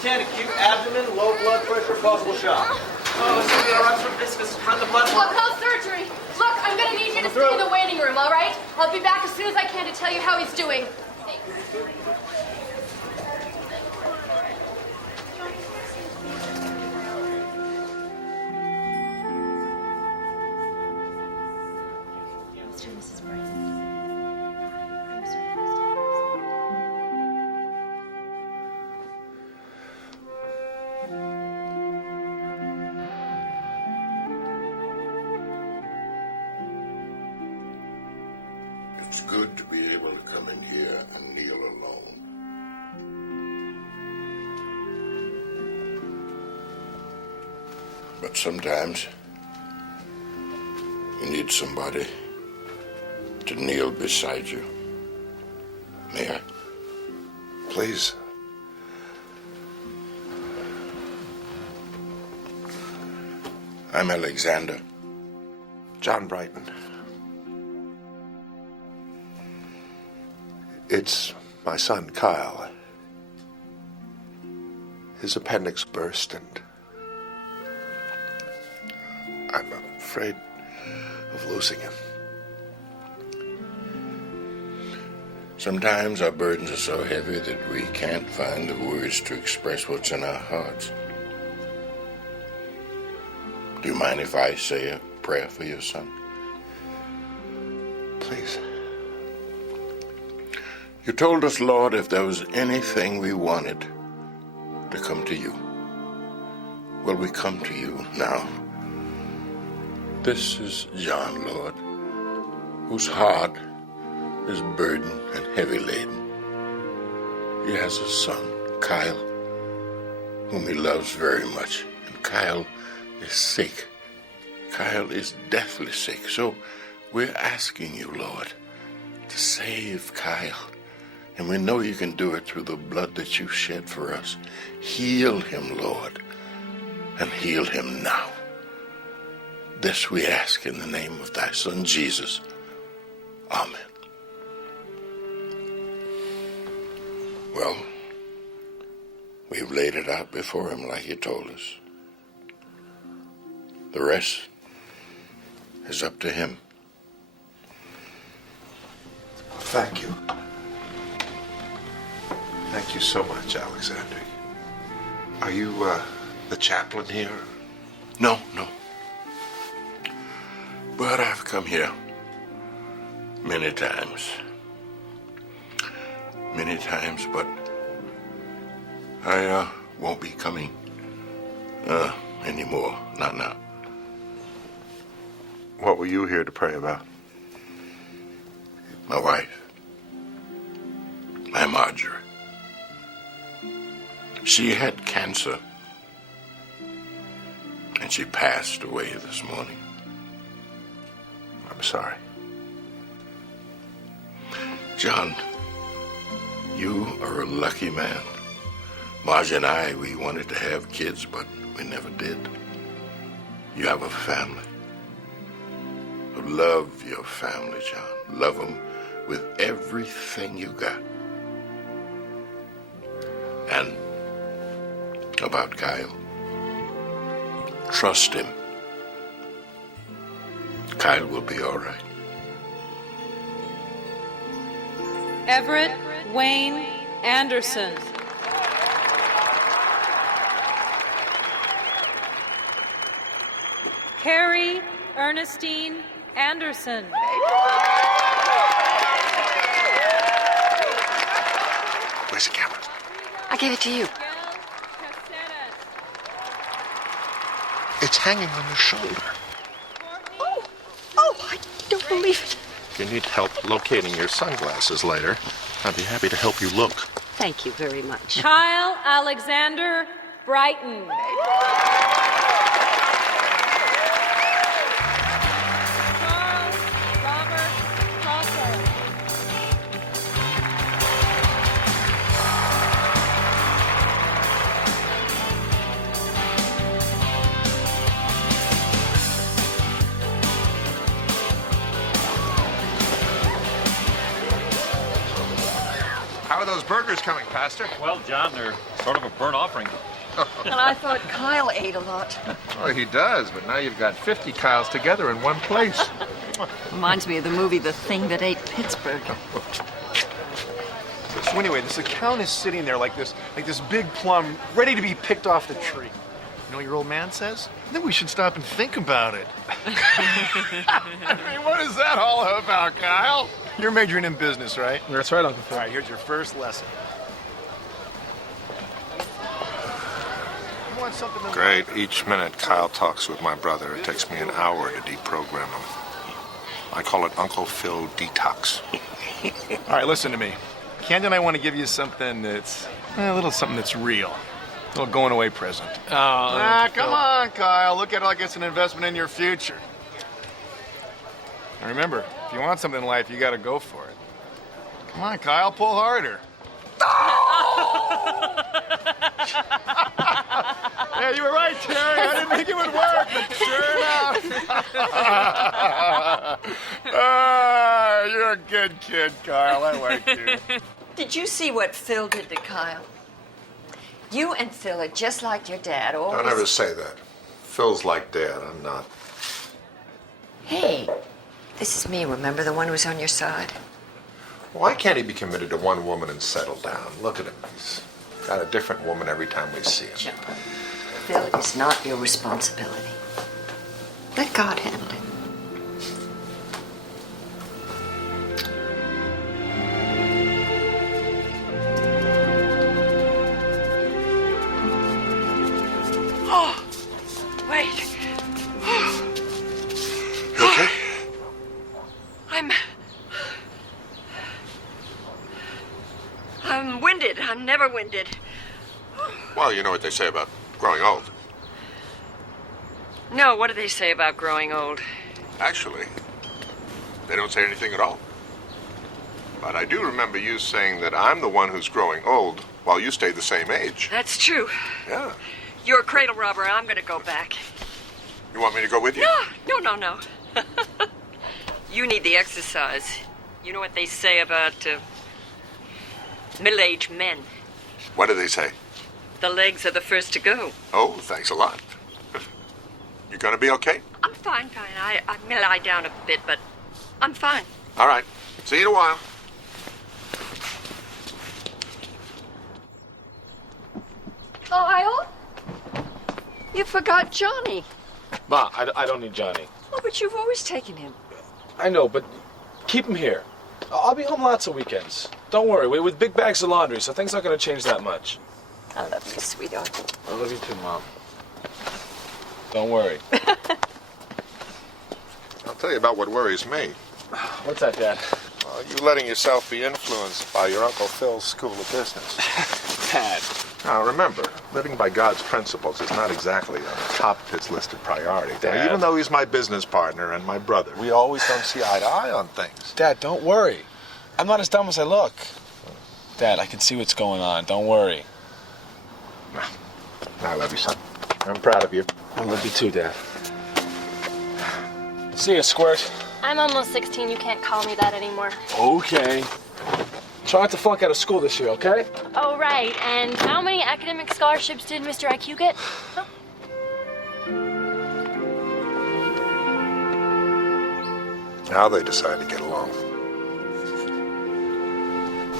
10, acute abdomen, low blood pressure, possible shock. Oh, it's going to be a ruptured discus on the blood. Well, call surgery. Look, I'm going to need you to stay in the waiting room, all right? I'll be back as soon as I can to tell you how he's doing. Thanks. Mr. and Mrs. Brighton. I'm sorry. It's good to be able to come in here and kneel alone. But sometimes you need somebody to kneel beside you. May I? Please. I'm Alexander. John Brighton. It's my son, Kyle. His appendix burst, and I'm afraid of losing him. Sometimes our burdens are so heavy that we can't find the words to express what's in our hearts. Do you mind if I say a prayer for your son? Please. You told us, Lord, if there was anything we wanted, to come to you. Well, we come to you now. This is John, Lord, whose heart is burdened and heavy laden. He has a son, Kyle, whom he loves very much. And Kyle is sick. Kyle is deathly sick. So we're asking you, Lord, to save Kyle. And we know you can do it through the blood that you shed for us. Heal him, Lord, and heal him now. This we ask in the name of thy Son, Jesus. Amen. Well, we've laid it out before him like he told us. The rest is up to him. Thank you. Thank you so much, Alexander. Are you, the chaplain here? No. But I've come here many times. But I won't be coming anymore. Not now. What were you here to pray about? My wife. My Marjorie. She had cancer. And she passed away this morning. I'm sorry. John, you are a lucky man. Marge and I, we wanted to have kids, but we never did. You have a family. Love your family, John. Love them with everything you got. And about Kyle, trust him. Kyle will be all right. Everett Wayne Anderson. Carrie Ernestine Anderson. Where's the camera? I gave it to you. It's hanging on your shoulder. Oh, I don't believe it. If you need help locating your sunglasses later, I'd be happy to help you look. Thank you very much. Kyle Alexander Brighton. Charles Robert Crawford. How are those burgers coming, Pastor? Well, John, they're Sort of a burnt offering. And I thought Kyle ate a lot. Oh, he does, but now you've got 50 Kyles together in one place. Reminds me of the movie The Thing That Ate Pittsburgh. So anyway, this account is sitting there like this big plum, ready to be picked off the tree. You know what your old man says? I think we should stop and think about it. I mean, what is that all about, Kyle? You're majoring in business, right? That's right, Uncle Phil. All right, here's your first lesson. You want something to Great. Each minute Kyle talks with my brother, it takes me an hour to deprogram him. I call it Uncle Phil Detox. All right, listen to me. Candy and I want to give you something that's a little something that's real. A little going away present. Come on, Kyle. Look at it like it's an investment in your future. And remember, if you want something in life, you got to go for it. Come on, Kyle, pull harder. Yeah, you were right, Terry. I didn't think it would work, but sure enough. You're a good kid, Kyle. I like you. Did you see what Phil did to Kyle? You and Phil are just like your dad. Always. Don't ever say that. Phil's like Dad. I'm not. Hey, this is me, remember, the one who's on your side? Why can't he be committed to one woman and settle down? Look at him. He's got a different woman every time we see him. John, Phil, it is not your responsibility. Let God handle it. Oh, wait. You okay? I'm winded. I'm never winded. Well, you know what they say about growing old. No, what do they say about growing old? Actually, they don't say anything at all. But I do remember you saying that I'm the one who's growing old while you stay the same age. That's true. Yeah. You're a cradle robber, and I'm gonna go back. You want me to go with you? No. You need the exercise. You know what they say about middle-aged men? What do they say? The legs are the first to go. Oh, thanks a lot. You gonna be okay? I'm fine. I may lie down a bit, but I'm fine. All right. See you in a while. Kyle? You forgot Johnny. Ma, I don't need Johnny. Oh, but you've always taken him. I know, but keep him here. I'll be home lots of weekends. Don't worry, we're with big bags of laundry, so things aren't going to change that much. I love you, sweetheart. I love you too, Mom. Don't worry. I'll tell you about what worries me. What's that, Dad? Well, you letting yourself be influenced by your Uncle Phil's school of business. Dad. Now, remember, living by God's principles is not exactly on the top of his list of priorities. Dad. Now, even though he's my business partner and my brother, we always don't see eye to eye on things. Dad, don't worry. I'm not as dumb as I look. Dad, I can see what's going on. Don't worry. I love you, son. I'm proud of you. I love you too, Dad. See ya, Squirt. I'm almost 16. You can't call me that anymore. Okay. Try not to flunk out of school this year, okay? Oh, right. And how many academic scholarships did Mr. IQ get? Huh? Now they decide to get along.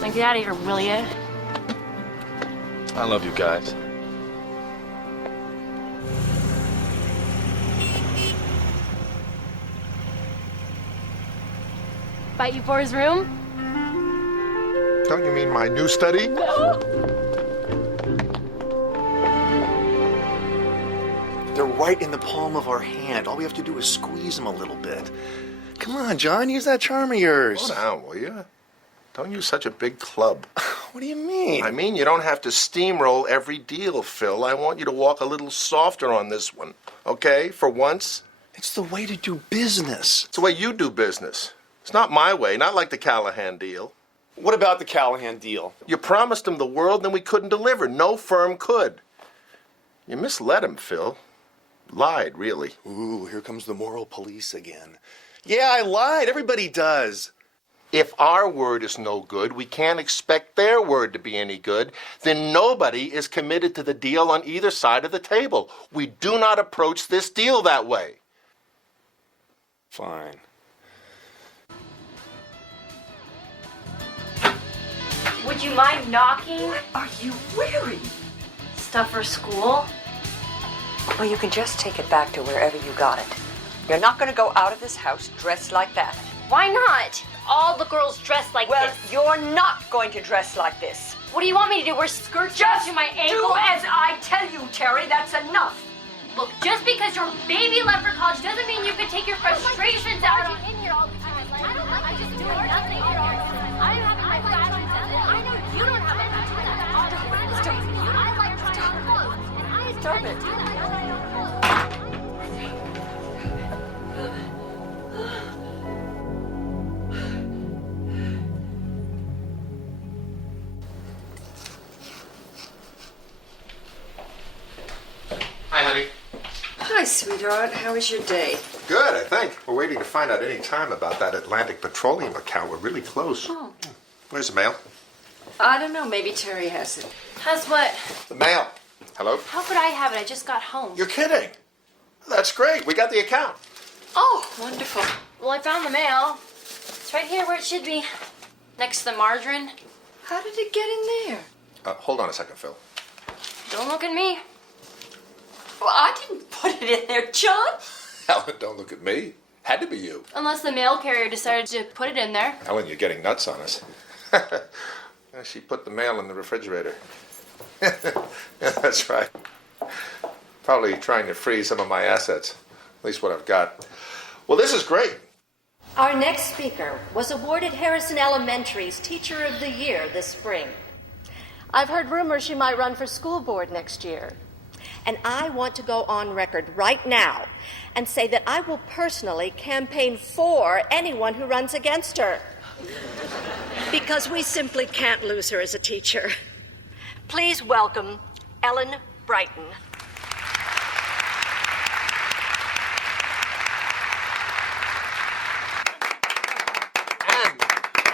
Like, get out of here, will ya? I love you guys. Bite you for his room? Don't you mean my new study? They're right in the palm of our hand. All we have to do is squeeze them a little bit. Come on, John, use that charm of yours. Slow down, will you? Don't use such a big club. What do you mean? I mean, you don't have to steamroll every deal, Phil. I want you to walk a little softer on this one, okay? For once. It's the way to do business. It's the way you do business. It's not my way, not like the Callahan deal. What about the Callahan deal? You promised him the world, then we couldn't deliver. No firm could. You misled him, Phil. Lied, really. Ooh, here comes the moral police again. Yeah, I lied. Everybody does. If our word is no good, we can't expect their word to be any good, then nobody is committed to the deal on either side of the table. We do not approach this deal that way. Fine. Would you mind knocking? Are you weary? Stuff for school? Well, you can just take it back to wherever you got it. You're not going to go out of this house dressed like that. Why not? All the girls dress like Well, this. you're not going to dress like this. What do you want me to do? Wear skirts down to my ankle? Do as I tell you, Terry. That's enough. Look, just because your baby left for college doesn't mean you can take your frustrations out on in here all the time. I don't like I'm just doing nothing here all the time. I'm having my silence. I know you don't have it. Stop. I like trying clothes, and I Stop it. do that. Hi, honey. Hi, sweetheart. How was your day? Good, I think. We're waiting to find out any time about that Atlantic Petroleum account. We're really close. Oh. Where's the mail? I don't know. Maybe Terry has it. Has what? The mail. Hello? How could I have it? I just got home. You're kidding. That's great. We got the account. Oh, wonderful. Well, I found the mail. It's right here where it should be. Next to the margarine. How did it get in there? Hold on a second, Phil. Don't look at me. Well, I didn't put it in there, John. Helen, don't look at me. Had to be you. Unless the mail carrier decided to put it in there. Helen, you're getting nuts on us. She put the mail in the refrigerator. Yeah, that's right. Probably trying to freeze some of my assets. At least what I've got. Well, this is great. Our next speaker was awarded Harrison Elementary's Teacher of the Year this spring. I've heard rumors she might run for school board next year. And I want to go on record right now and say that I will personally campaign for anyone who runs against her. Because we simply can't lose her as a teacher. Please welcome Ellen Brighton.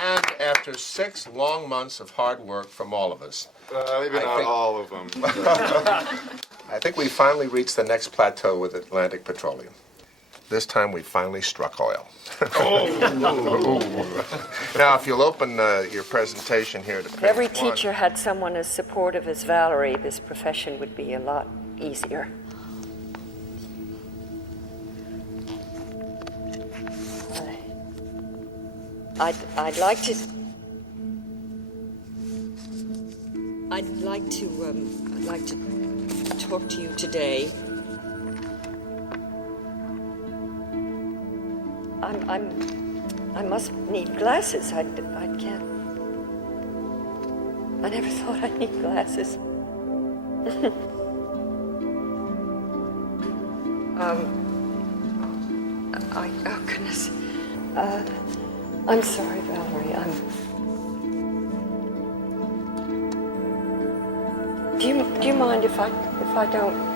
And after 6 long months of hard work from all of us, Maybe not all of them. I think we finally reached the next plateau with Atlantic Petroleum. This time we finally struck oil. Now, if you'll open your presentation here to page If every 1. teacher had someone as supportive as Valerie, this profession would be a lot easier. I'd like to talk to you today. I must need glasses. I can't. I never thought I'd need glasses. Oh goodness. I'm sorry, Valerie. Do you mind if I don't?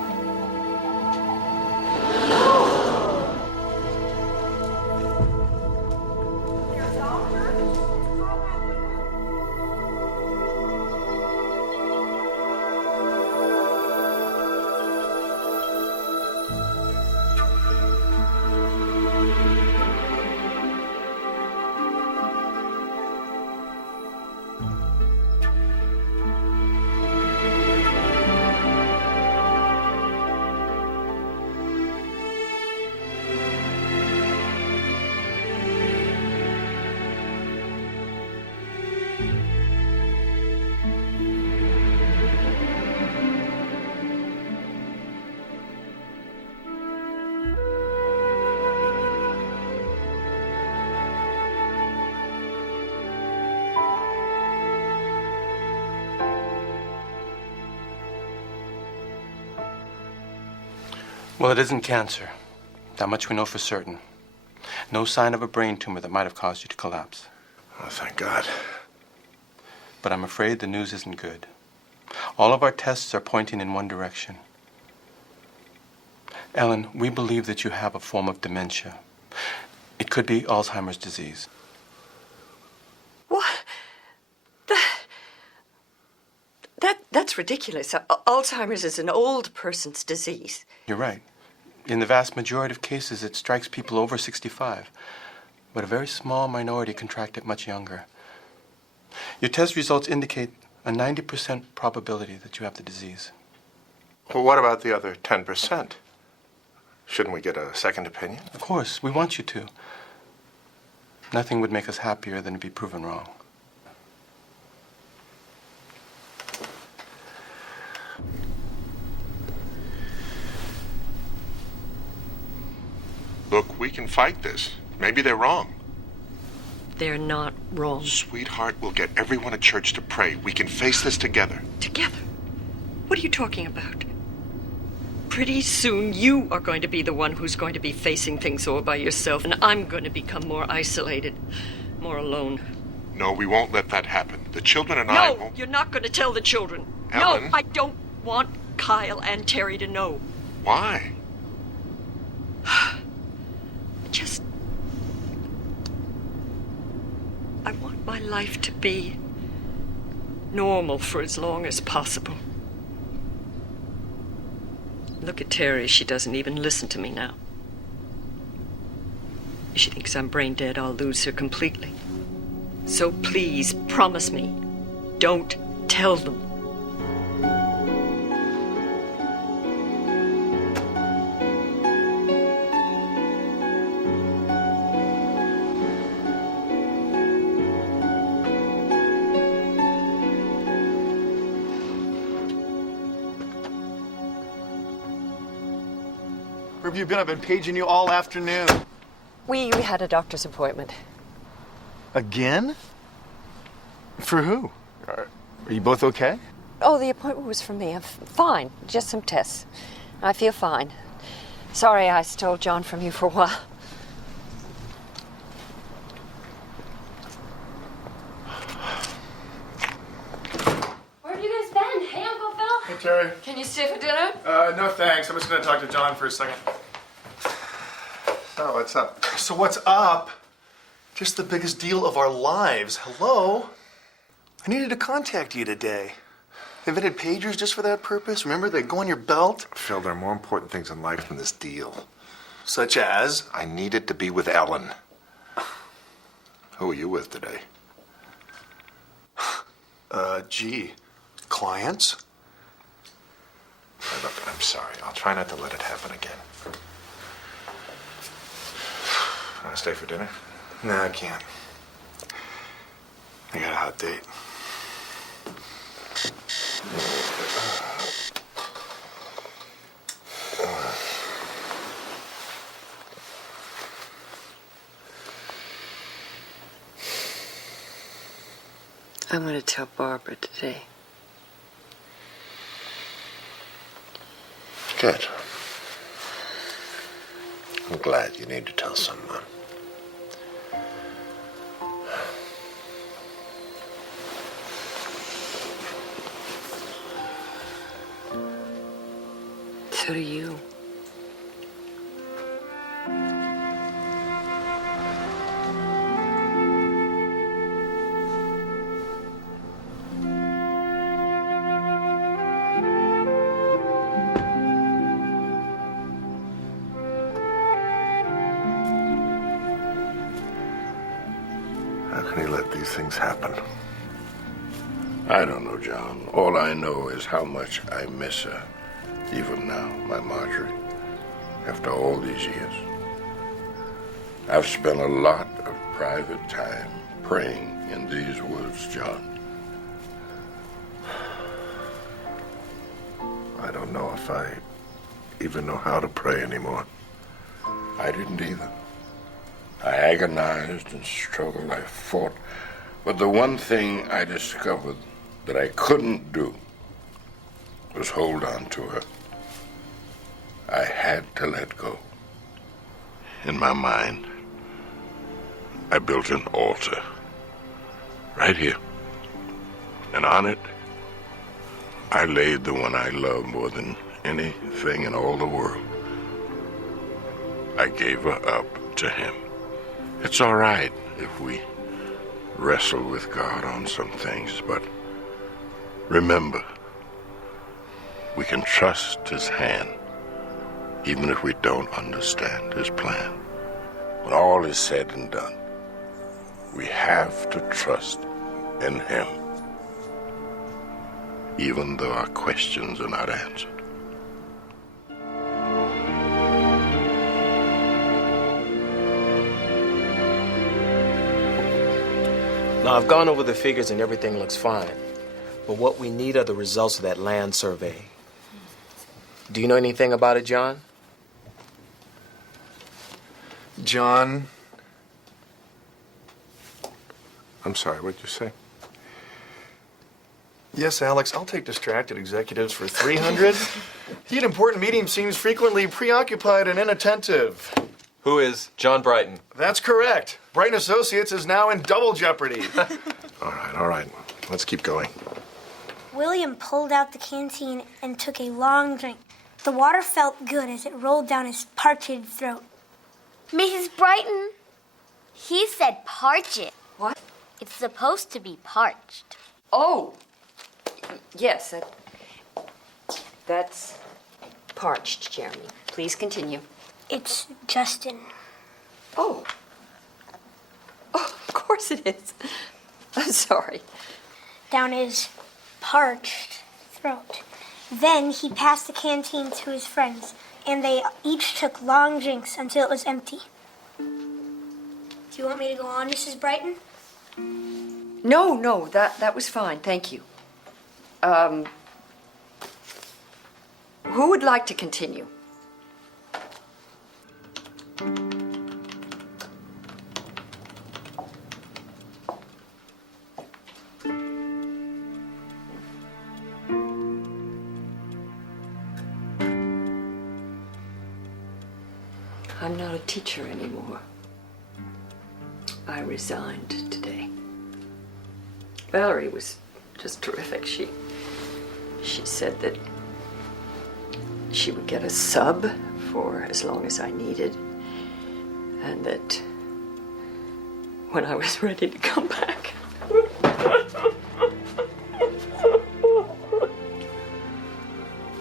Well, it isn't cancer. That much we know for certain. No sign of a brain tumor that might have caused you to collapse. Oh, thank God. But I'm afraid the news isn't good. All of our tests are pointing in one direction. Ellen, we believe that you have a form of dementia. It could be Alzheimer's disease. That's ridiculous. Alzheimer's is an old person's disease. You're right. In the vast majority of cases, it strikes people over 65. But a very small minority contract it much younger. Your test results indicate a 90% probability that you have the disease. Well, what about the other 10%? Shouldn't we get a second opinion? Of course, we want you to. Nothing would make us happier than to be proven wrong. Look, we can fight this. Maybe they're wrong. They're not wrong. Sweetheart, we'll get everyone at church to pray. We can face this together. Together? What are you talking about? Pretty soon you are going to be the one who's going to be facing things all by yourself, and I'm going to become more isolated, more alone. No, we won't let that happen. The children and I No, won't... you're not going to tell the children. Ellen? No, I don't want Kyle and Terry to know. Why? Just... I want my life to be normal for as long as possible. Look at Terry. She doesn't even listen to me now. If she thinks I'm brain dead, I'll lose her completely. So please, promise me, don't tell them. Where have you been? I've been paging you all afternoon. We had a doctor's appointment. Again? For who? Are you both okay? Oh, the appointment was for me. I'm fine. Just some tests. I feel fine. Sorry I stole John from you for a while. Where have you guys been? Hey, Uncle Phil. Hey, Terry. Can you stay for dinner? No thanks. I'm just going to talk to John for a second. So, what's up? So what's up? Just the biggest deal of our lives. Hello? I needed to contact you today. Invented pagers just for that purpose. Remember, they go on your belt. Phil, there are more important things in life than this deal. Such as? I needed to be with Ellen. Who are you with today? Gee. Clients? Look, I'm sorry. I'll try not to let it happen again. Want to stay for dinner? No, I can't. I got a hot date. I'm going to tell Barbara today. Good. I'm glad you need to tell someone. So do you. How can he let these things happen? I don't know, John. All I know is how much I miss her. Even now, my Marjorie, after all these years. I've spent a lot of private time praying in these woods, John. I don't know if I even know how to pray anymore. I didn't either. I agonized and struggled, I fought. But the one thing I discovered that I couldn't do was hold on to her. I had to let go. In my mind, I built an altar right here. And on it, I laid the one I love more than anything in all the world. I gave her up to him. It's all right if we wrestle with God on some things, but remember, we can trust his hand, even if we don't understand his plan. When all is said and done, we have to trust in him, even though our questions are not answered. Now, I've gone over the figures and everything looks fine. But what we need are the results of that land survey. Do you know anything about it, John? John. I'm sorry, what'd you say? Yes, Alex, I'll take distracted executives for 300. He at important meetings seems frequently preoccupied and inattentive. Who is John Brighton? That's correct. Brighton Associates is now in double jeopardy. All right. Let's keep going. William pulled out the canteen and took a long drink. The water felt good as it rolled down his parched throat. Mrs. Brighton, he said parch it. What? It's supposed to be parched. Oh, yes, that's parched, Jeremy. Please continue. It's Justin. Oh, of course it is. I'm sorry. Down his parched throat. Then he passed the canteen to his friends, and they each took long drinks until it was empty. Do you want me to go on, Mrs. Brighton? No, that was fine, thank you. Who would like to continue? I'm not a teacher anymore. I resigned today. Valerie was just terrific. She said that she would get a sub for as long as I needed, and that when I was ready to come back.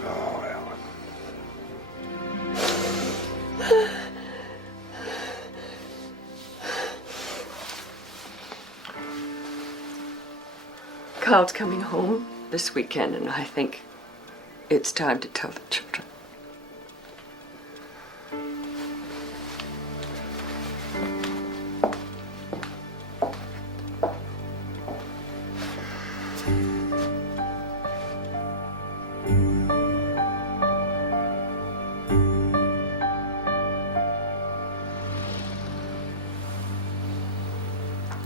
Oh, Ellen. Kyle's coming home this weekend, and I think it's time to tell the children.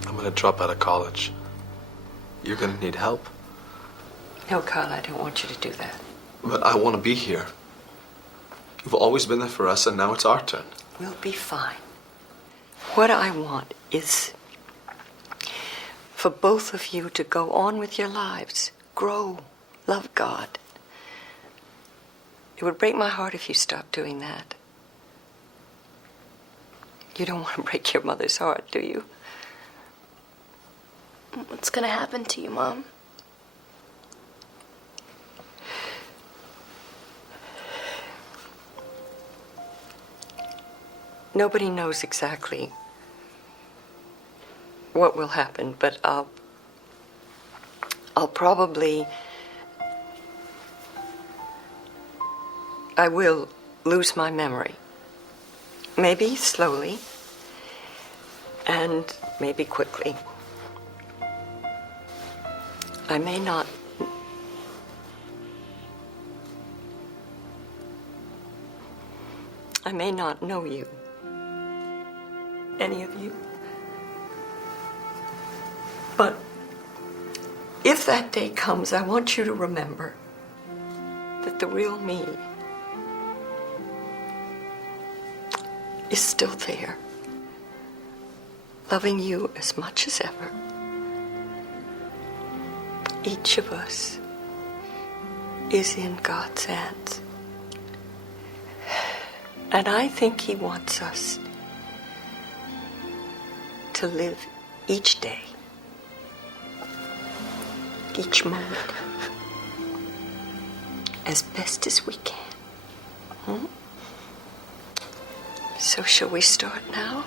I'm going to drop out of college. You're going to need help. No, Kyle, I don't want you to do that. But I want to be here. You've always been there for us, and now it's our turn. We'll be fine. What I want is for both of you to go on with your lives, grow, love God. It would break my heart if you stopped doing that. You don't want to break your mother's heart, do you? What's gonna happen to you, Mom? Nobody knows exactly what will happen, but I'll probably... I will lose my memory. Maybe slowly, and maybe quickly. I may not know you, any of you. But if that day comes, I want you to remember that the real me is still there, loving you as much as ever. Each of us is in God's hands. And I think He wants us to live each day, each moment, as best as we can. Hmm? So shall we start now?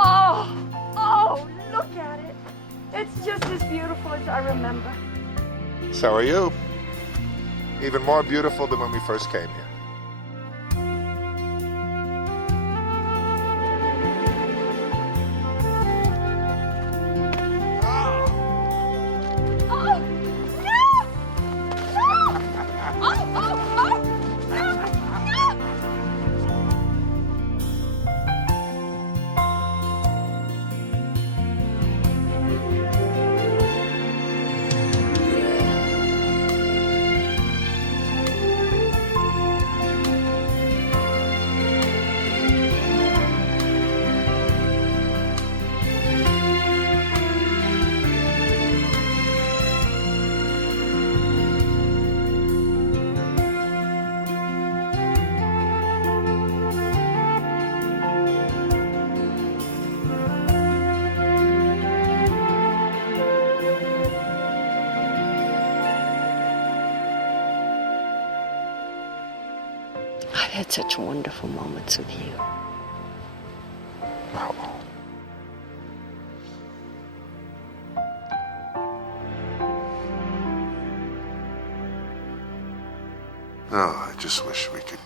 Oh, look at it. It's just as beautiful as I remember. So are you. Even more beautiful than when we first came here. I've had such wonderful moments with you. Oh, I just wish we could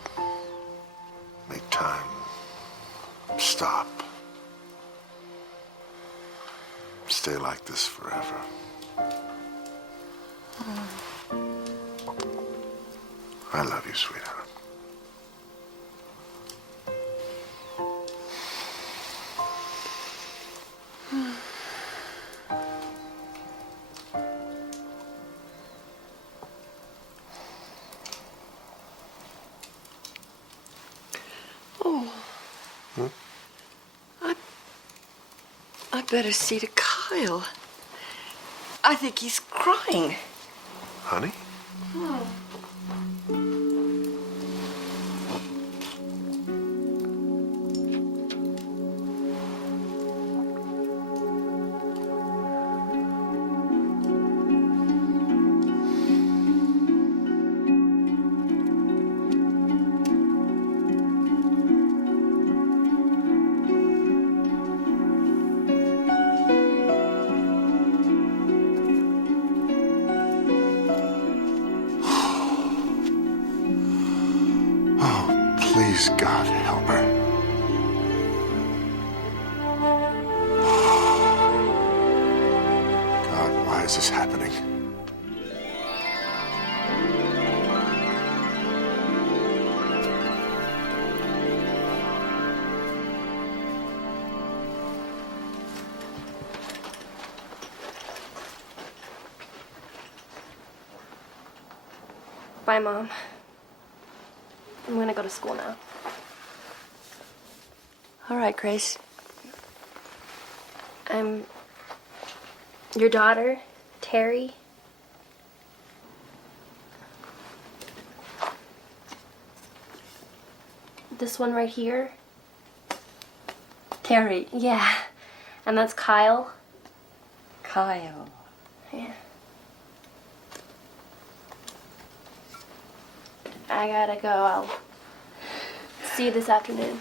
make time stop. Stay like this forever. I love you, sweetheart. Oh. I better see to Kyle. I think he's crying. Honey? Please, God, help her. God, why is this happening? Bye, Mom. I'm gonna go to school now. All right, Grace. I'm your daughter, Terry. This one right here. Terry. Yeah. And that's Kyle. Kyle. Yeah. I gotta go. I'll see you this afternoon.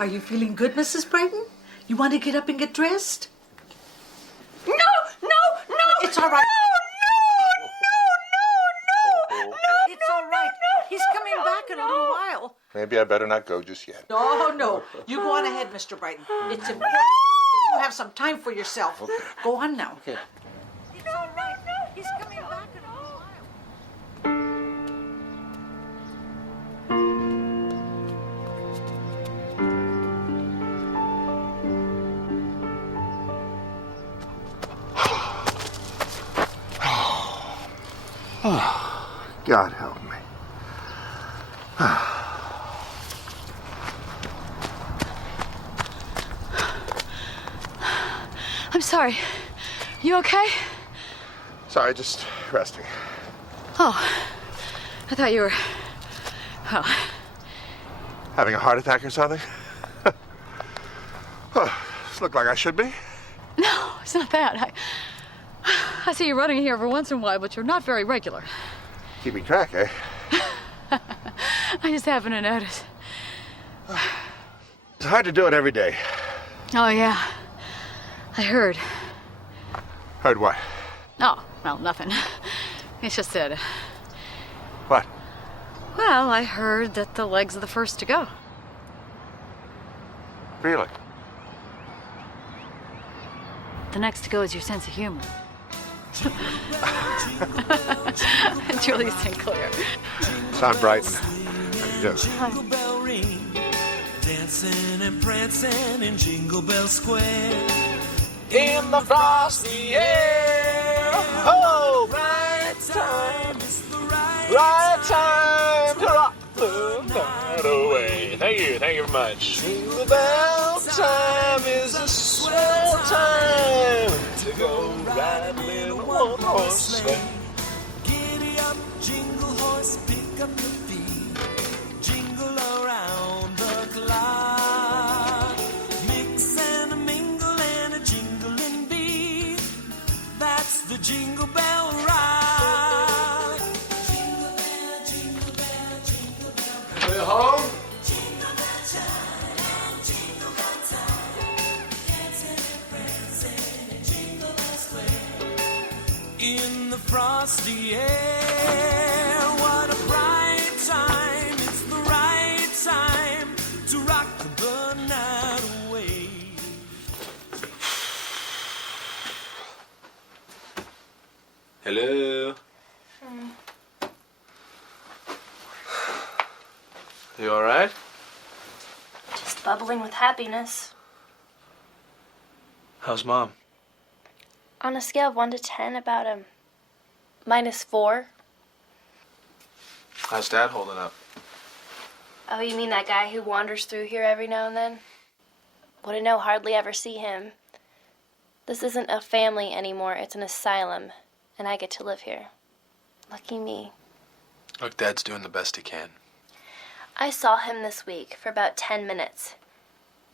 Are you feeling good, Mrs. Brighton? You want to get up and get dressed? No! It's all right. No! It's all right. He's coming back in a little while. Maybe I better not go just yet. No. You go on ahead, Mr. Brighton. It's important that you have some time for yourself. Okay. Go on now. Okay. It's all right. He's coming back in a little while. Oh, God help me. I'm sorry. You okay? Sorry, just resting. Oh, I thought you were... Well, Having a heart attack or something? Oh, this look like I should be. no, it's not that. I see you running here every once in a while, but you're not very regular. Keeping track, eh? I just happen to notice. It's hard to do it every day. Oh, yeah. I heard. Heard what? Oh, well, nothing. It's just that... What? Well, I heard that the legs are the first to go. Really? The next to go is your sense of humor. Julie Sinclair. Tom Brighton. Yes. Jingle bell ring, dancing and prancing in Jingle Bell Square. In the frosty air, oh, right time is the right time to rock the night away. Thank you very much. Jingle bell time is a swell time to go riding in a one-horse sleigh. Giddy up, jingle horse, pick up your feet, jingle around the clock. Mix and a mingle and a jingling beat. That's the Jingle Bell Rock. Jingle bell, jingle bell, jingle bell. Are you home? Jingle bell chime, jingle bell time. Dancing and prancing in Jingle Bell Square. In the frosty air, what a bright time. It's the right time to rock the night away. Hello. You all right? Just bubbling with happiness. How's Mom? On a scale of 1 to 10, about a -4. How's Dad holding up? Oh, you mean that guy who wanders through here every now and then? Wouldn't know, hardly ever see him. This isn't a family anymore, it's an asylum, and I get to live here. Lucky me. Look, Dad's doing the best he can. I saw him this week for about 10 minutes,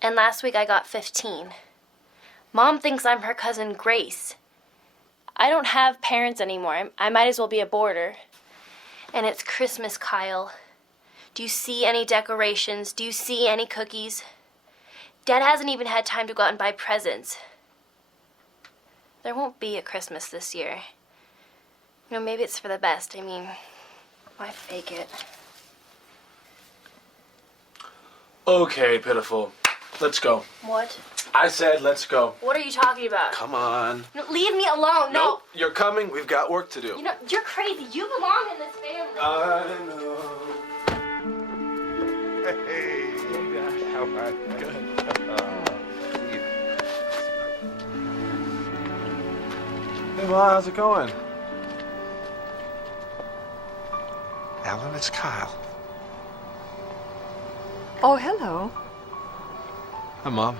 and last week I got 15. Mom thinks I'm her cousin Grace. I don't have parents anymore. I might as well be a boarder. And it's Christmas, Kyle. Do you see any decorations? Do you see any cookies? Dad hasn't even had time to go out and buy presents. There won't be a Christmas this year. You know, maybe it's for the best. I mean, why fake it? Okay, pitiful. Let's go. What? I said let's go. What are you talking about? Come on. No, leave me alone. No. Nope, you're coming. We've got work to do. You know, you're crazy. You belong in this family. I know. Hey, how are you? Good. Hey, Ma, how's it going? Alan, it's Kyle. Oh, hello. Hi, Mom.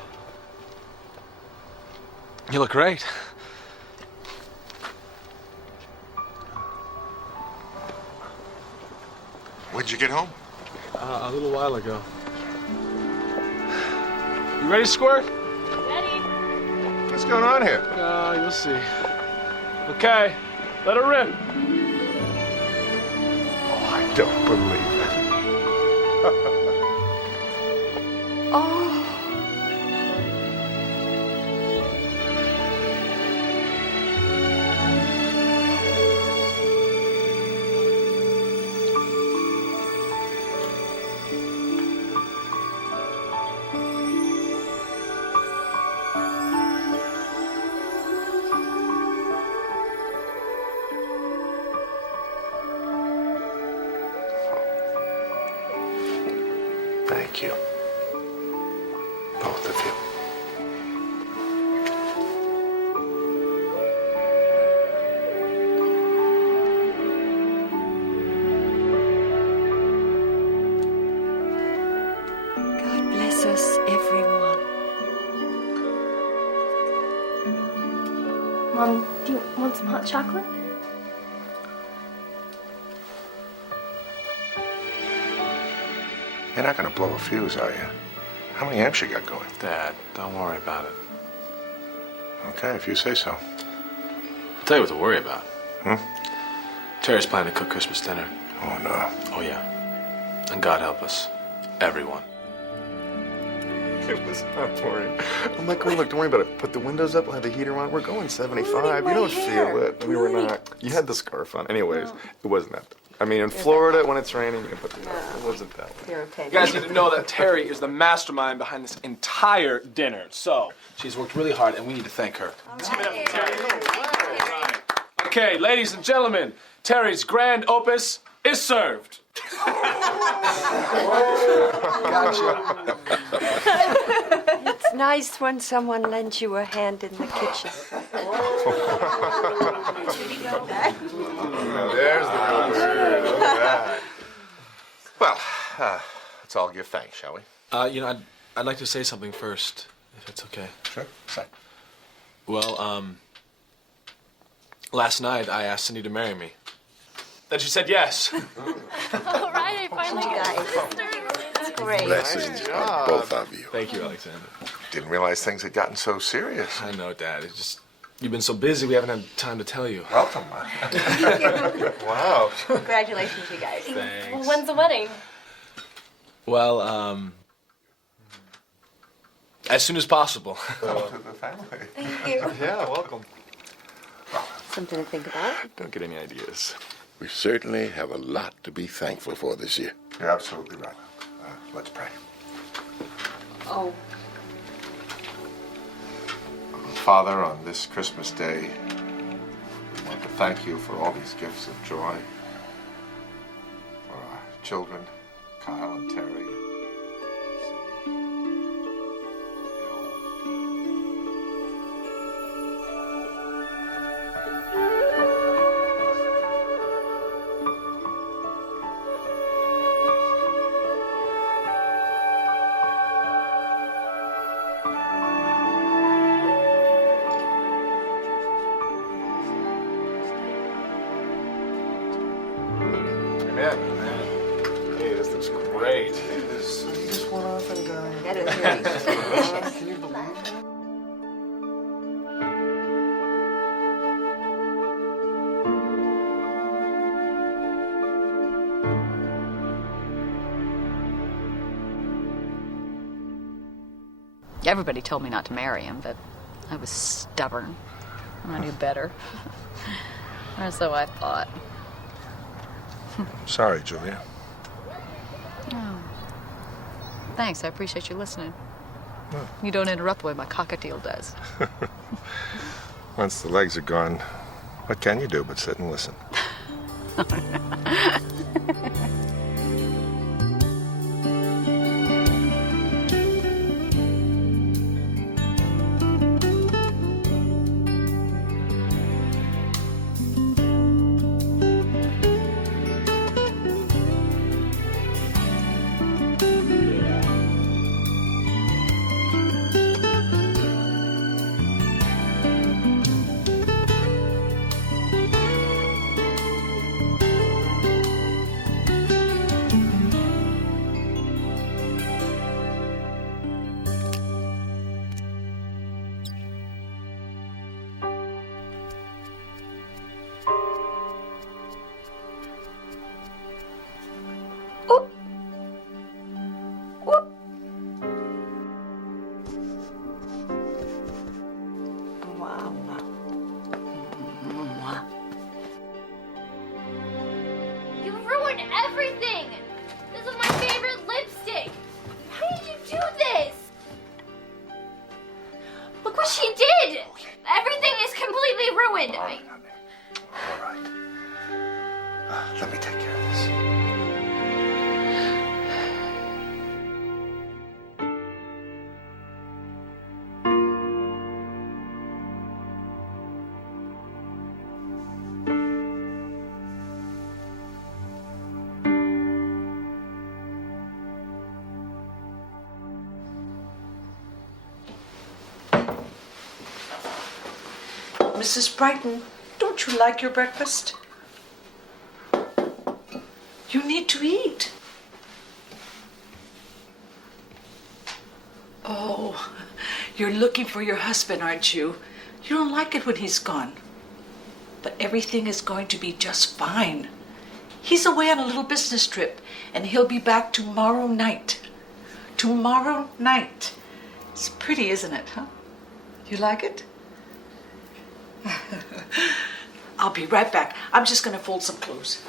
You look great. When'd you get home? A little while ago. You ready, Squirt? Ready? What's going on here? You'll see. Okay, let her rip. Oh, I don't believe it. Oh. Mom, do you want some hot chocolate? You're not going to blow a fuse, are you? How many amps you got going? Dad, don't worry about it. Okay, if you say so. I'll tell you what to worry about. Terry's planning to cook Christmas dinner. Oh, no. Oh, yeah. And God help us. Everyone. It was not boring. I'm like, oh, look, don't worry about it. Put the windows up, we'll have the heater on. We're going 75. You don't feel it. We were not. You had the scarf on. Anyways, it wasn't that. I mean, in Florida, when it's raining, you can put the It wasn't that way. You're okay. You guys need to know that Terry is the mastermind behind this entire dinner. So, she's worked really hard, and we need to thank her. Let's give it up for Terry. Okay, ladies and gentlemen, Terry's grand opus is served. Gotcha. It's nice when someone lends you a hand in the kitchen. Now there's the real spirit. Look at that. Well, let's all give thanks, shall we? I'd like to say something first, if it's okay. Sure. Say. Well, last night I asked Cindy to marry me. Then she said yes. All right, I finally got it. That's great. Blessings on both of you. Thank you, Alexander. Didn't realize things had gotten so serious. I know, Dad. It's just, you've been so busy, we haven't had time to tell you. Welcome. Wow. Congratulations, you guys. Thanks. Well, when's the wedding? Well, as soon as possible. To the family. Thank you. Yeah, welcome. Something to think about. Don't get any ideas. We certainly have a lot to be thankful for this year. You're absolutely right. Let's pray. Oh. Father, on this Christmas day, we want to thank you for all these gifts of joy, for our children, Kyle and Terry. Man, hey, this looks great. That is great. Can you believe that? Everybody told me not to marry him, but I was stubborn. And I knew better. Or so I thought. Sorry, Julia. Oh. Thanks, I appreciate you listening. You don't interrupt the way my cockatiel does. Once the legs are gone, what can you do but sit and listen? You ruined everything! This is my favorite lipstick! How did you do this? Look what she did! Everything is completely ruined! All right. Let me take care of this. Mrs. Brighton, don't you like your breakfast? You need to eat. Oh, you're looking for your husband, aren't you? You don't like it when he's gone. But everything is going to be just fine. He's away on a little business trip, and he'll be back tomorrow night. Tomorrow night. It's pretty, isn't it, huh? You like it? I'll be right back. I'm just going to fold some clothes.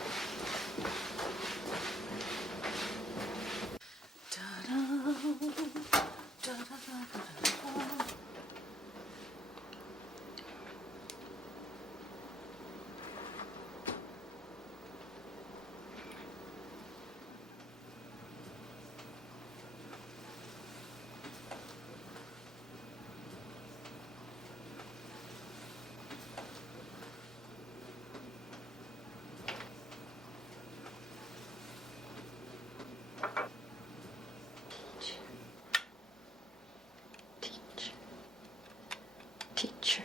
Teacher.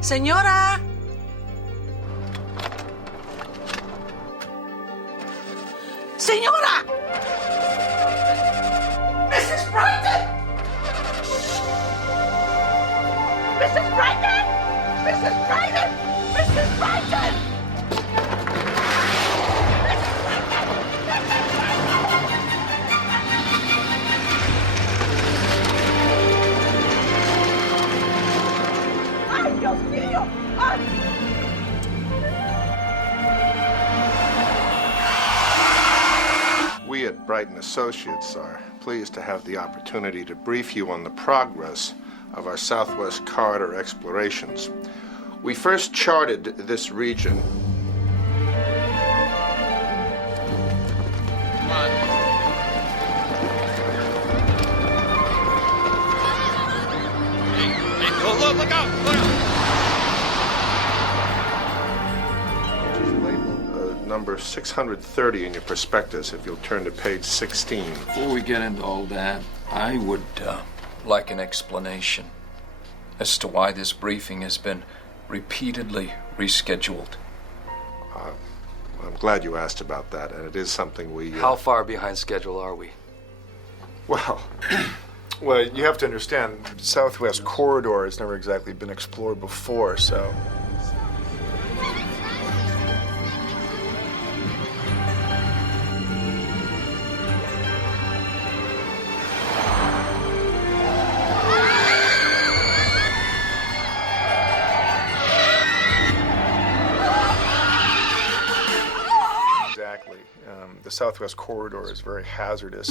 Señora! Señora! Mrs. Brighton! Mrs. Brighton! Mrs. Brighton! Mrs. Brighton! ¡Ay, Dios mío! ¡Ay! We at Brighton Associates are pleased to have the opportunity to brief you on the progress of our Southwest Corridor explorations. We first charted this region. Come on. Hey, look out! Look out! Number 630 in your prospectus, if you'll turn to page 16. Before we get into all that, I would like an explanation as to why this briefing has been repeatedly rescheduled. I'm glad you asked about that, and it is something we... How far behind schedule are we? Well, you have to understand, Southwest Corridor has never exactly been explored before, so... The Southwest Corridor is a very hazardous,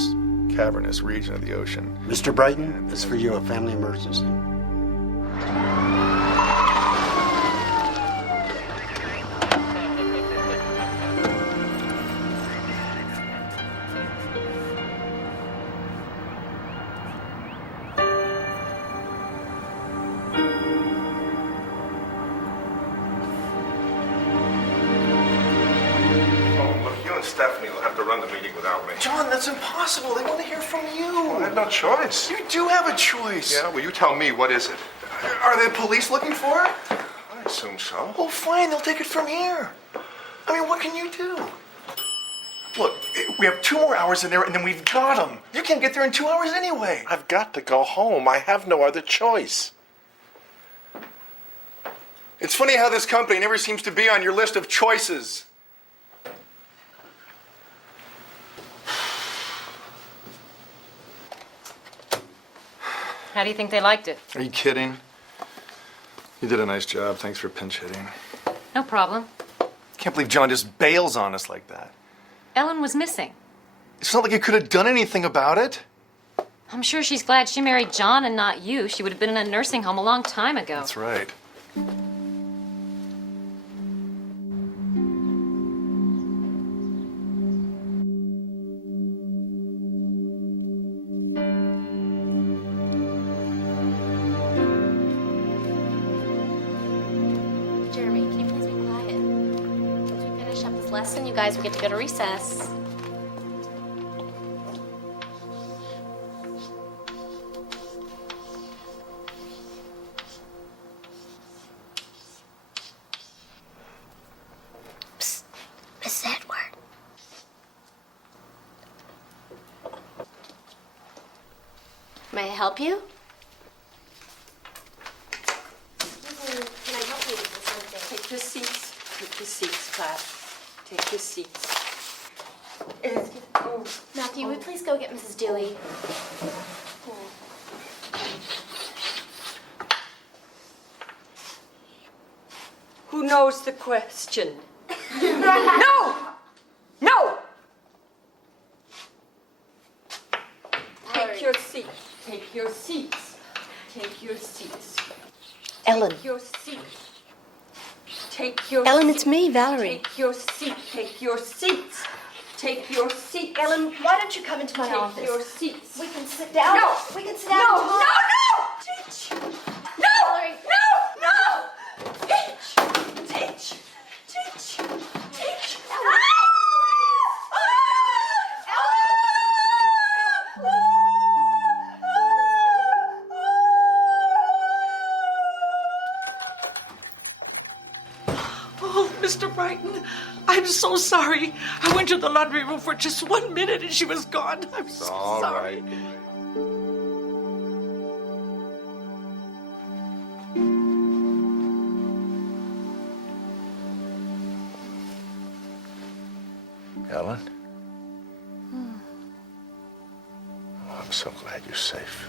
cavernous region of the ocean. Mr. Brighton, it's for you, a family emergency. Stephanie will have to run the meeting without me. John, that's impossible. They want to hear from you. Well, I have no choice. You do have a choice. Yeah, well, you tell me, what is it? Are the police looking for it? I assume so. Well, fine, they'll take it from here. I mean, what can you do? Look, we have 2 more hours in there, and then we've got them. You can't get there in 2 hours anyway. I've got to go home. I have no other choice. It's funny how this company never seems to be on your list of choices. How do you think they liked it? Are you kidding? You did a nice job. Thanks for pinch hitting. No problem. Can't believe John just bails on us like that. Ellen was missing. It's not like you could have done anything about it. I'm sure she's glad she married John and not you. She would have been in a nursing home a long time ago. That's right. Jeremy, can you please be quiet? Once we finish up this lesson, you guys will get to go to recess. Psst, Miss Edward. May I help you? Can I help you with something? Take your seats. Take your seats, class. Take your seats. Matthew, would you please go get Mrs. Dewey? Who knows the question? No! No! Take your seat. Take your seats. Take your seats. Ellen. Take your seat. Take your Ellen, seat. it's me, Valerie. Take your seat. Take your seats. Take your seat. Ellen, why don't you come into my office? Take your seats. We can sit down. No! We can sit down. No! and No! talk. No! Teach! No! No! No! Teach! Teach! Teach! Teach! Oh, Mr. Brighton, I'm so sorry. I went to the laundry room for just 1 minute and she was gone. I'm so sorry. Right. Ellen? Oh, I'm so glad you're safe.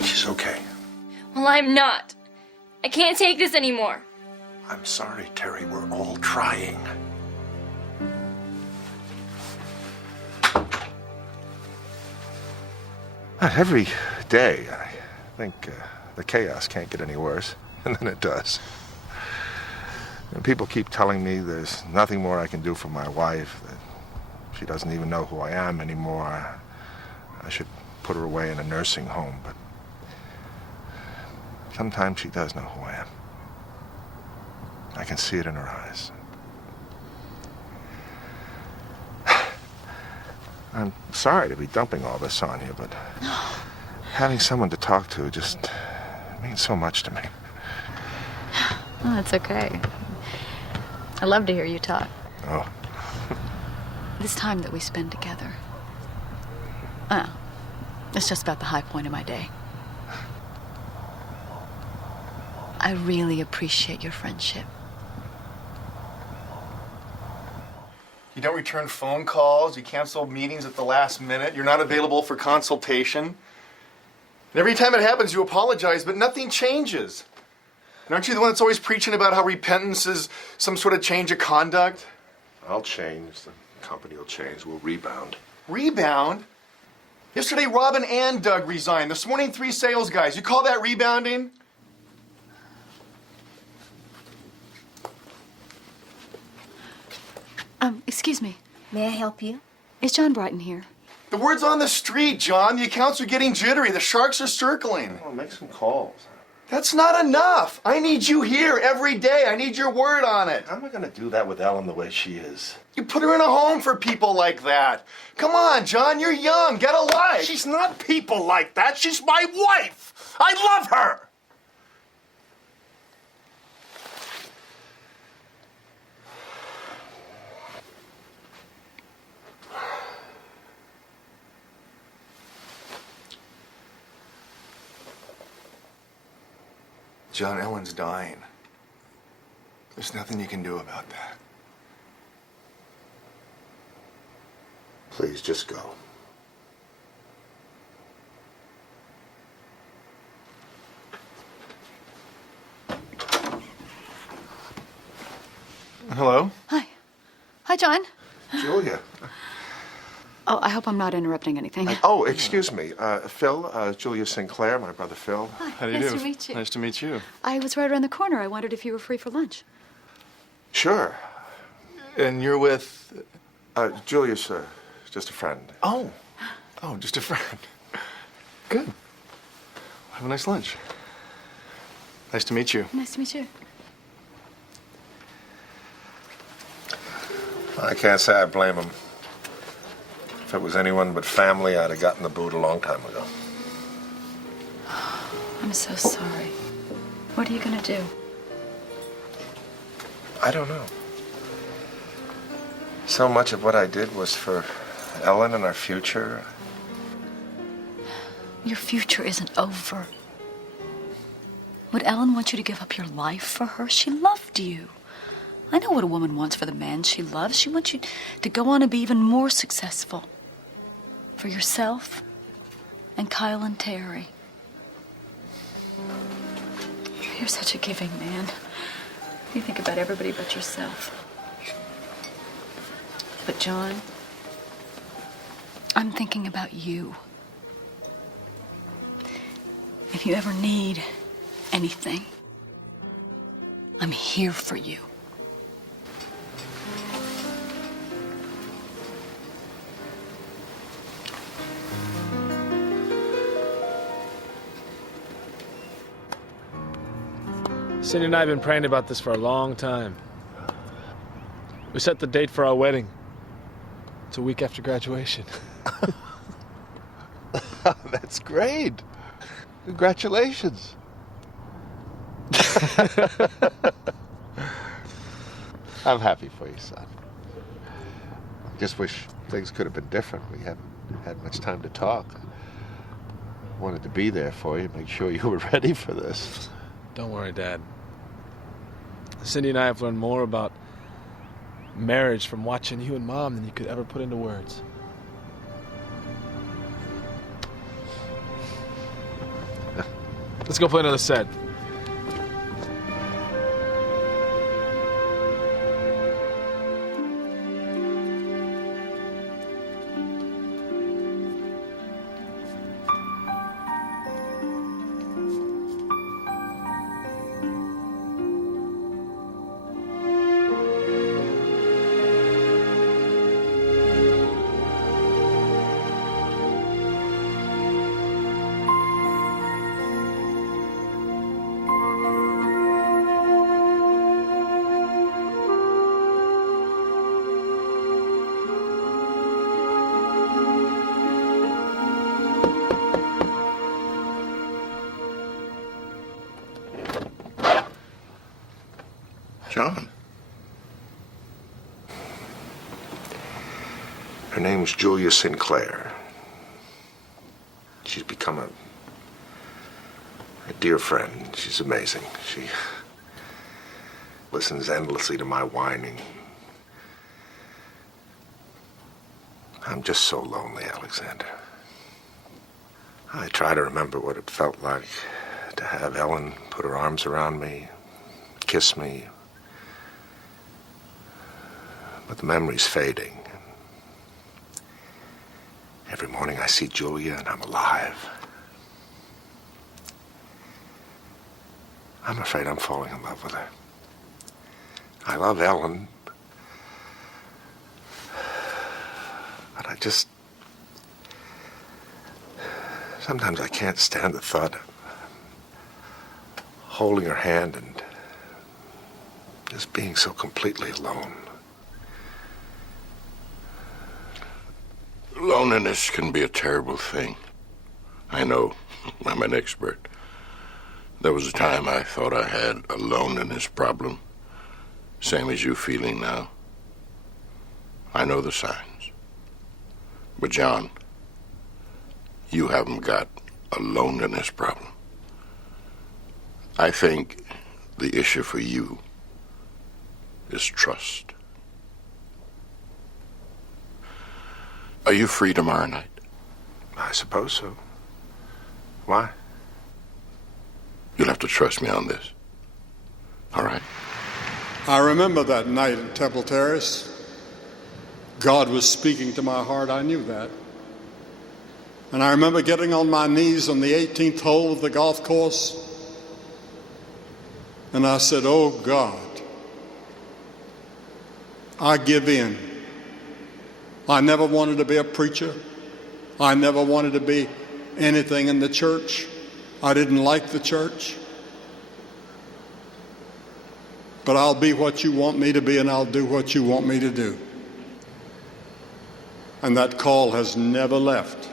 She's okay. Well, I'm not. I can't take this anymore. I'm sorry, Terry. We're all trying. Every day, I think the chaos can't get any worse, and then it does. And people keep telling me there's nothing more I can do for my wife, that she doesn't even know who I am anymore. I should put her away in a nursing home, but sometimes she does know who I am. I can see it in her eyes. I'm sorry to be dumping all this on you, but having someone to talk to just means so much to me. Oh, that's okay. I love to hear you talk. Oh. This time that we spend together, well, it's just about the high point of my day. I really appreciate your friendship. You don't return phone calls, you cancel meetings at the last minute, you're not available for consultation. And every time it happens, you apologize, but nothing changes. And aren't you the one that's always preaching about how repentance is some sort of change of conduct? I'll change. The company will change. We'll rebound. Rebound? Yesterday, Robin and Doug resigned. This morning, 3 sales guys. You call that rebounding? Excuse me. May I help you? Is John Brighton here? The word's on the street, John. The accounts are getting jittery. The sharks are circling. Well, make some calls. That's not enough. I need you here every day. I need your word on it. How am I going to do that with Ellen the way she is? You put her in a home for people like that. Come on, John, you're young. Get a life. She's not people like that. She's my wife. I love her. John, Ellen's dying. There's nothing you can do about that. Please, just go. John. Julia. Oh, I hope I'm not interrupting anything. Oh, excuse me. Phil, Julia Sinclair, my brother Phil. How do you do? Nice to meet you. Nice to meet you. I was right around the corner. I wondered if you were free for lunch. Sure. And you're with... Julia's just a friend. Oh, just a friend. Good. Have a nice lunch. Nice to meet you. Nice to meet you. I can't say I blame him. If it was anyone but family, I'd have gotten the boot a long time ago. I'm so sorry. What are you gonna do? I don't know. So much of what I did was for Ellen and our future. Your future isn't over. Would Ellen want you to give up your life for her? She loved you. I know what a woman wants for the man she loves. She wants you to go on and be even more successful. For yourself and Kyle and Terry. You're such a giving man. You think about everybody but yourself. But John, I'm thinking about you. If you ever need anything, I'm here for you. Cindy and I have been praying about this for a long time. We set the date for our wedding. It's a week after graduation. That's great. Congratulations. I'm happy for you, son. Just wish things could have been different. We haven't had much time to talk. I wanted to be there for you, make sure you were ready for this. Don't worry, Dad. Cindy and I have learned more about marriage from watching you and Mom than you could ever put into words. Let's go play another set. John. Her name's Julia Sinclair. She's become a dear friend. She's amazing. She listens endlessly to my whining. I'm just so lonely, Alexander. I try to remember what it felt like to have Ellen put her arms around me, kiss me. But the memory's fading. Every morning I see Julia and I'm alive. I'm afraid I'm falling in love with her. I love Ellen, but sometimes I can't stand the thought of holding her hand and just being so completely alone. Loneliness can be a terrible thing. I know. I'm an expert. There was a time I thought I had a loneliness problem, same as you feeling now. I know the signs. But John, you haven't got a loneliness problem. I think the issue for you is trust. Are you free tomorrow night? I suppose so. Why? You'll have to trust me on this. All right? I remember that night at Temple Terrace. God was speaking to my heart. I knew that. And I remember getting on my knees on the 18th hole of the golf course. And I said, "Oh God, I give in. I never wanted to be a preacher. I never wanted to be anything in the church. I didn't like the church. But I'll be what you want me to be, and I'll do what you want me to do." And that call has never left.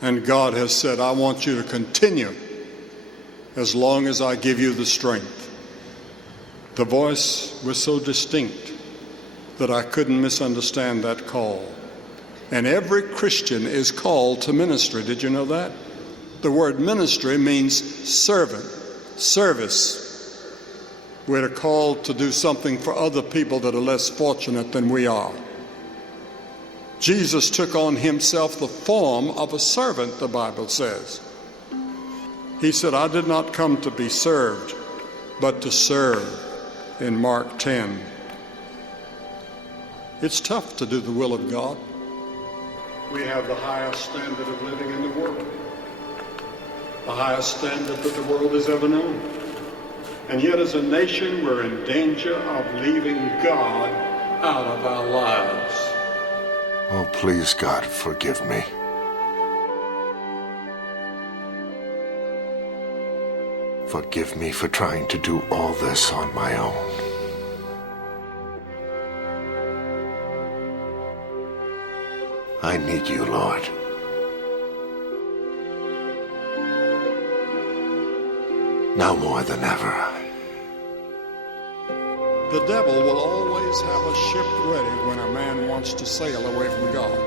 And God has said, "I want you to continue as long as I give you the strength." The voice was so distinct that I couldn't misunderstand that call. And every Christian is called to ministry. Did you know that? The word ministry means servant, service. We're called to do something for other people that are less fortunate than we are. Jesus took on himself the form of a servant, the Bible says. He said, "I did not come to be served, but to serve," in Mark 10. It's tough to do the will of God. We have the highest standard of living in the world, the highest standard that the world has ever known. And yet as a nation, we're in danger of leaving God out of our lives. Oh, please, God, forgive me. Forgive me for trying to do all this on my own. I need you, Lord. Now more than ever. The devil will always have a ship ready when a man wants to sail away from God.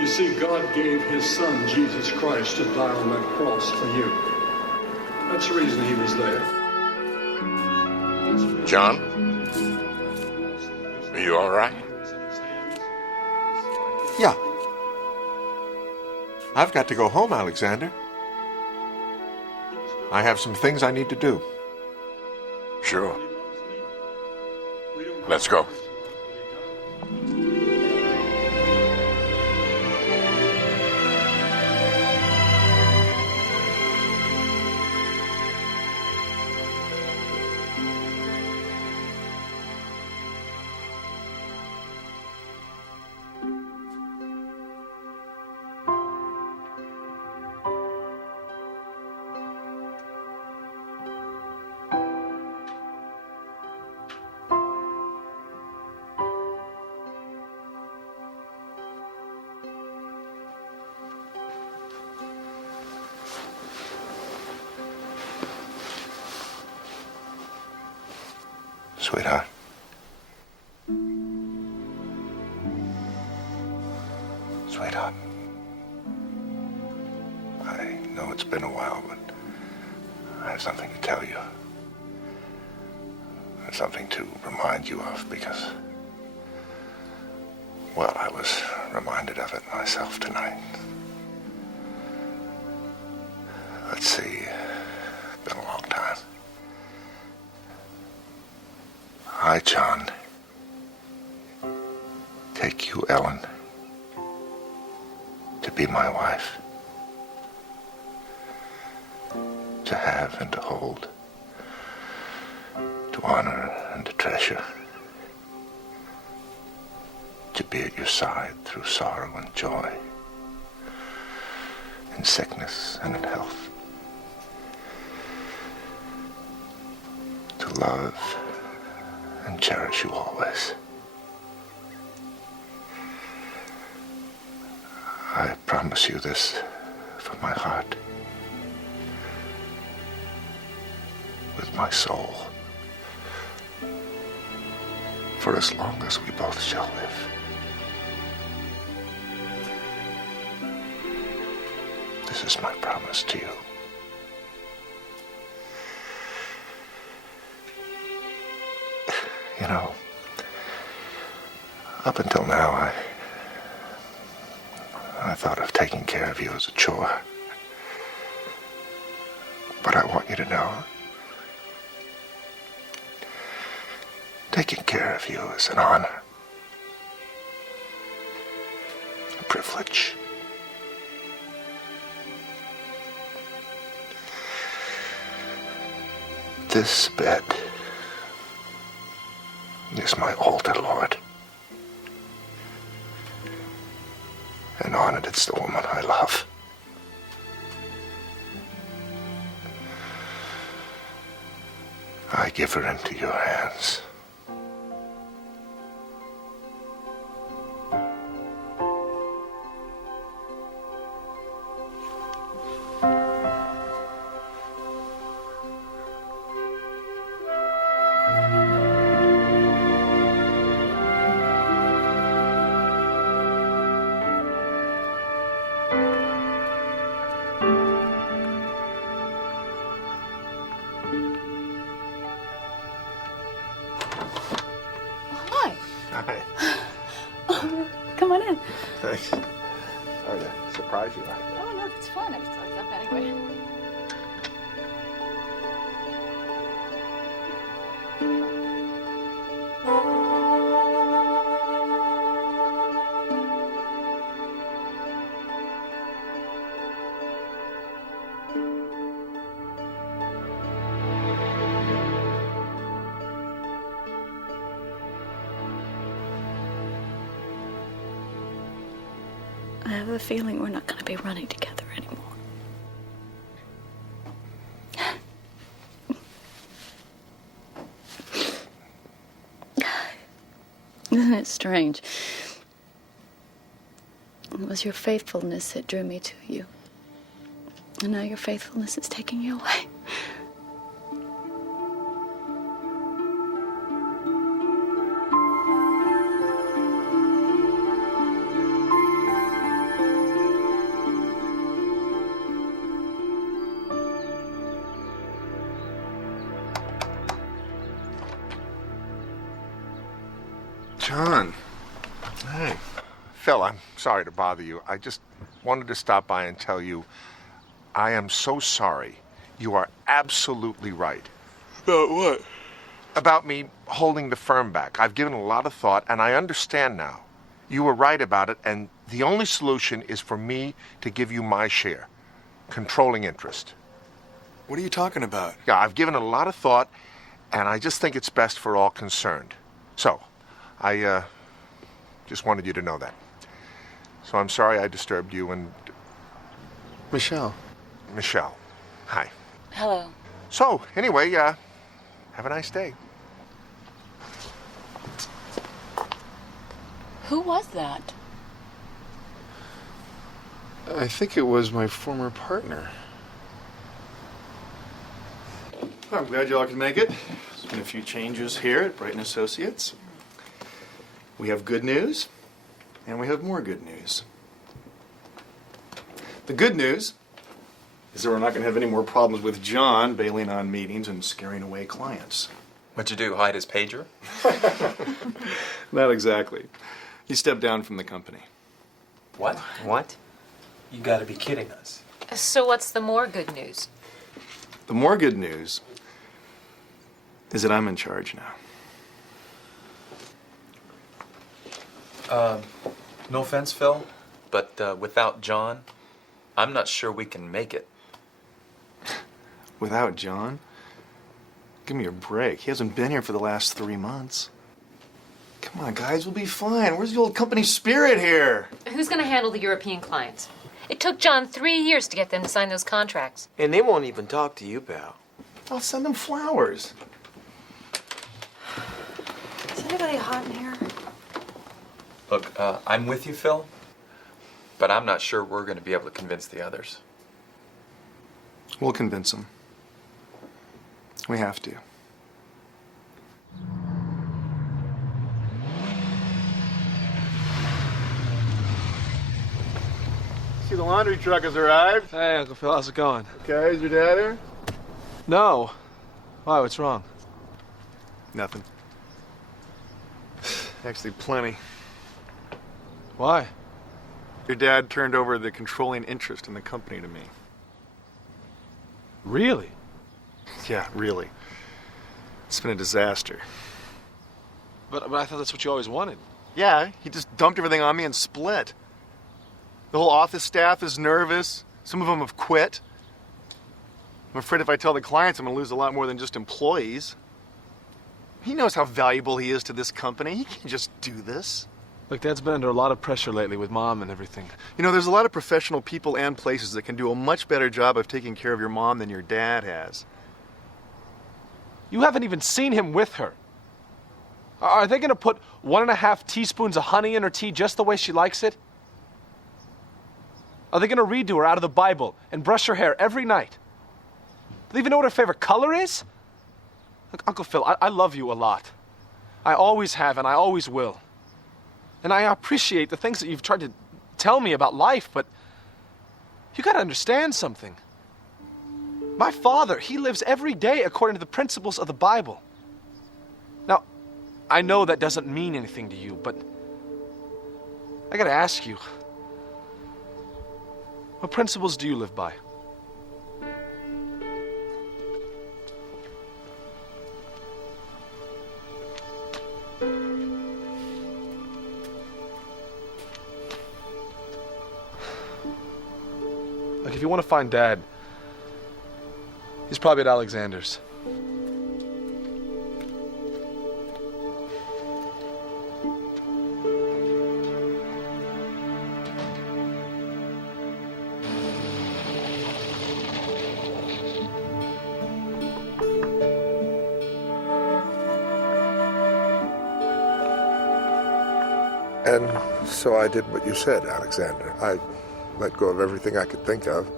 You see, God gave his son, Jesus Christ, to die on that cross for you. That's the reason he was there. John? Are you all right? Yeah. I've got to go home, Alexander. I have some things I need to do. Sure. Let's go. Sweetheart. Sweetheart. I know it's been a while, but I have something to tell you. I have something to remind you of because, well, I was reminded of it myself tonight. Let's see. It's been a long time. I, John, take you, Ellen, to be my wife, to have and to hold, to honor and to treasure, to be at your side through sorrow and joy, in sickness and in health, to love and cherish you always. I promise you this from my heart, with my soul, for as long as we both shall live. This is my promise to you. You know, up until now, I thought of taking care of you as a chore. But I want you to know Taking care of you is an honor, a privilege. This bed is my altar, Lord. And on it, it's the woman I love. I give her into your hands. Hi. Come on in. Thanks. Sorry to surprise you. Oh, no, that's fine. I was up anyway. I have a feeling we're not going to be running together anymore. Isn't it strange? It was your faithfulness that drew me to you. And now your faithfulness is taking you away. John. Hey. Phil, I'm sorry to bother you. I just wanted to stop by and tell you I am so sorry. You are absolutely right. About what? About me holding the firm back. I've given a lot of thought, and I understand now. You were right about it, and the only solution is for me to give you my share. Controlling interest. What are you talking about? Yeah, I've given it a lot of thought, and I just think it's best for all concerned. So, I just wanted you to know that. So I'm sorry I disturbed you and... Michelle. Michelle. Hi. Hello. So, anyway, have a nice day. Who was that? I think it was my former partner. I'm glad you all can make it. There's been a few changes here at Brighton Associates. We have good news, and we have more good news. The good news is that we're not going to have any more problems with John bailing on meetings and scaring away clients. What'd you do, hide his pager? Not exactly. He stepped down from the company. What? What? You gotta be kidding us. So what's the more good news? The more good news is that I'm in charge now. No offense, Phil, but without John, I'm not sure we can make it. Without John? Give me a break. He hasn't been here for the last 3 months. Come on, guys, we'll be fine. Where's the old company spirit here? Who's going to handle the European clients? It took John 3 years to get them to sign those contracts. And they won't even talk to you, pal. I'll send them flowers. Is anybody hot in here? Look, I'm with you, Phil, but I'm not sure we're going to be able to convince the others. We'll convince them. We have to. See, the laundry truck has arrived. Hey, Uncle Phil, how's it going? Okay, is your dad here? No. Why, what's wrong? Nothing. Actually, plenty. Why? Your dad turned over the controlling interest in the company to me. Really? Yeah, really. It's been a disaster. But I thought that's what you always wanted. Yeah, he just dumped everything on me and split. The whole office staff is nervous. Some of them have quit. I'm afraid if I tell the clients, I'm going to lose a lot more than just employees. He knows how valuable he is to this company. He can't just do this. Look, Dad's been under a lot of pressure lately with Mom and everything. You know, there's a lot of professional people and places that can do a much better job of taking care of your mom than your dad has. You haven't even seen him with her. Are they going to put 1.5 teaspoons of honey in her tea just the way she likes it? Are they going to redo her out of the Bible and brush her hair every night? Do they even know what her favorite color is? Look, Uncle Phil, I love you a lot. I always have and I always will. And I appreciate the things that you've tried to tell me about life, but you got to understand something. My father, he lives every day according to the principles of the Bible. Now, I know that doesn't mean anything to you, but I got to ask you, what principles do you live by? Like, if you want to find Dad, he's probably at Alexander's. And so I did what you said, Alexander. I let go of everything I could think of.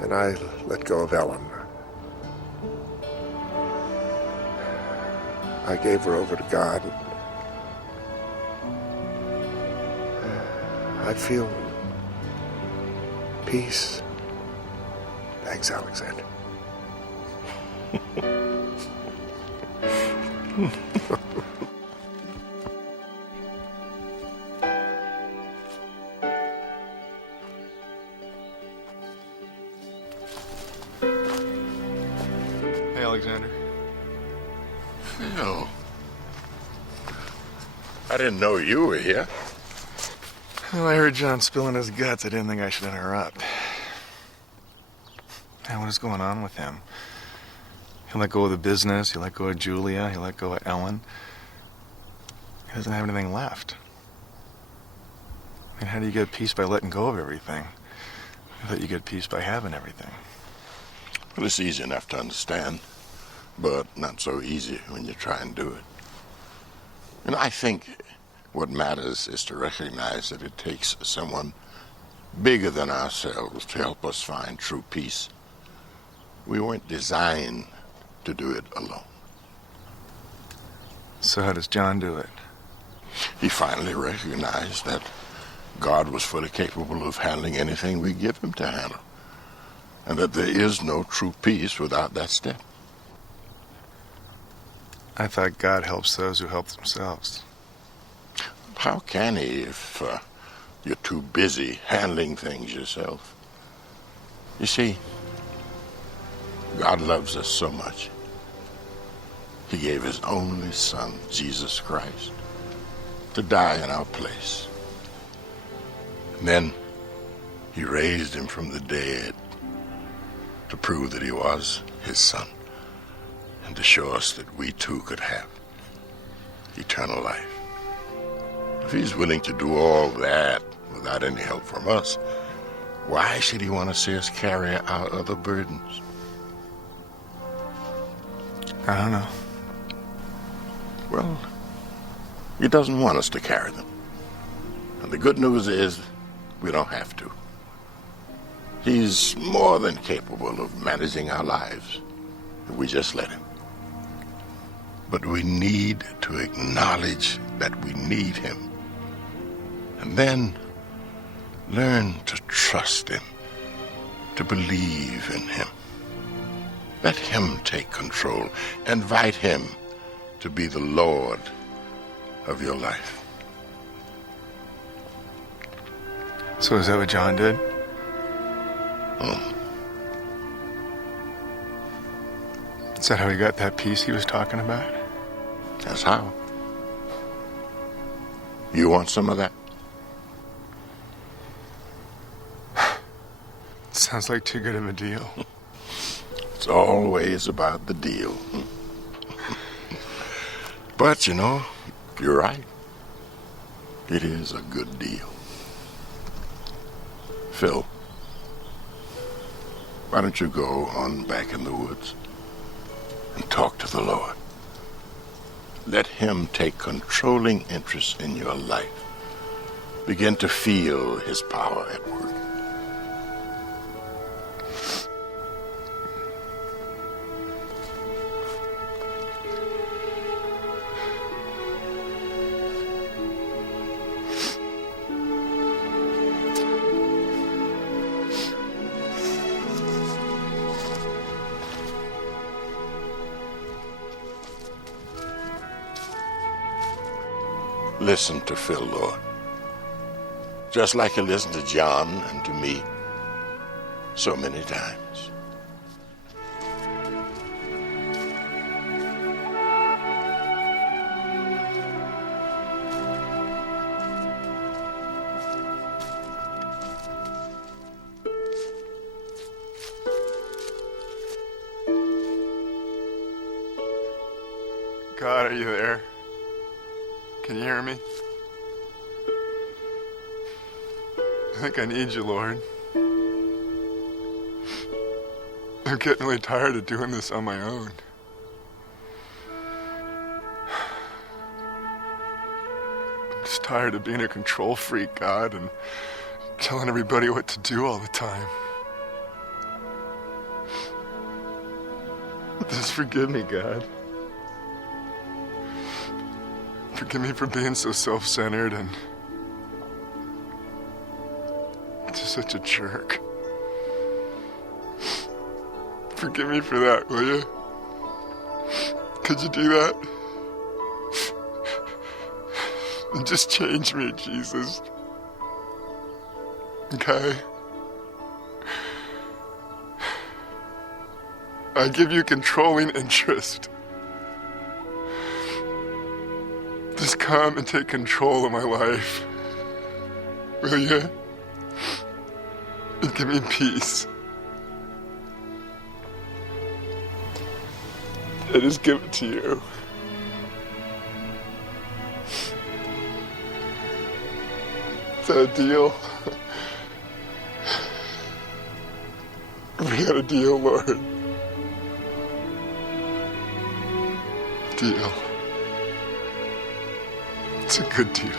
And I let go of Ellen. I gave her over to God. I feel peace. Thanks, Alexander. Hey, Alexander. Phil. I didn't know you were here. Well, I heard John spilling his guts. I didn't think I should interrupt. Now, what is going on with him? He let go of the business, he let go of Julia, he let go of Ellen. He doesn't have anything left. I mean, how do you get peace by letting go of everything? I thought you get peace by having everything. Well, it's easy enough to understand, but not so easy when you try and do it. And I think what matters is to recognize that it takes someone bigger than ourselves to help us find true peace. We weren't designed to do it alone. So how does John do it? He finally recognized that God was fully capable of handling anything we give him to handle, and that there is no true peace without that step. I thought God helps those who help themselves. How can he if you're too busy handling things yourself? You see, God loves us so much. He gave his only Son, Jesus Christ, to die in our place. And then he raised him from the dead to prove that he was his Son and to show us that we too could have eternal life. If he's willing to do all that without any help from us, why should he want to see us carry our other burdens? I don't know. Well, he doesn't want us to carry them. And the good news is we don't have to. He's more than capable of managing our lives if we just let him. But we need to acknowledge that we need him. And then learn to trust him, to believe in him. Let him take control. Invite him to be the Lord of your life. So is that what John did? Is that how he got that peace he was talking about? That's how. You want some of that? Sounds like too good of a deal. It's always about the deal. But, you know, you're right. It is a good deal. Phil, why don't you go on back in the woods and talk to the Lord? Let him take controlling interest in your life. Begin to feel his power at work. Listen to Phil, Lord. Just like you listened to John and to me so many times. God, are you there? Can you hear me? I think I need you, Lord. I'm getting really tired of doing this on my own. I'm just tired of being a control freak, God, and telling everybody what to do all the time. Just forgive me, God. Forgive me for being so self-centered and just such a jerk. Forgive me for that, will you? Could you do that? And just change me, Jesus. Okay? I give you controlling interest. Just come and take control of my life. Will you? And give me peace. I just give it to you. Is that a deal? We got a deal, Lord. Deal. It's a good deal.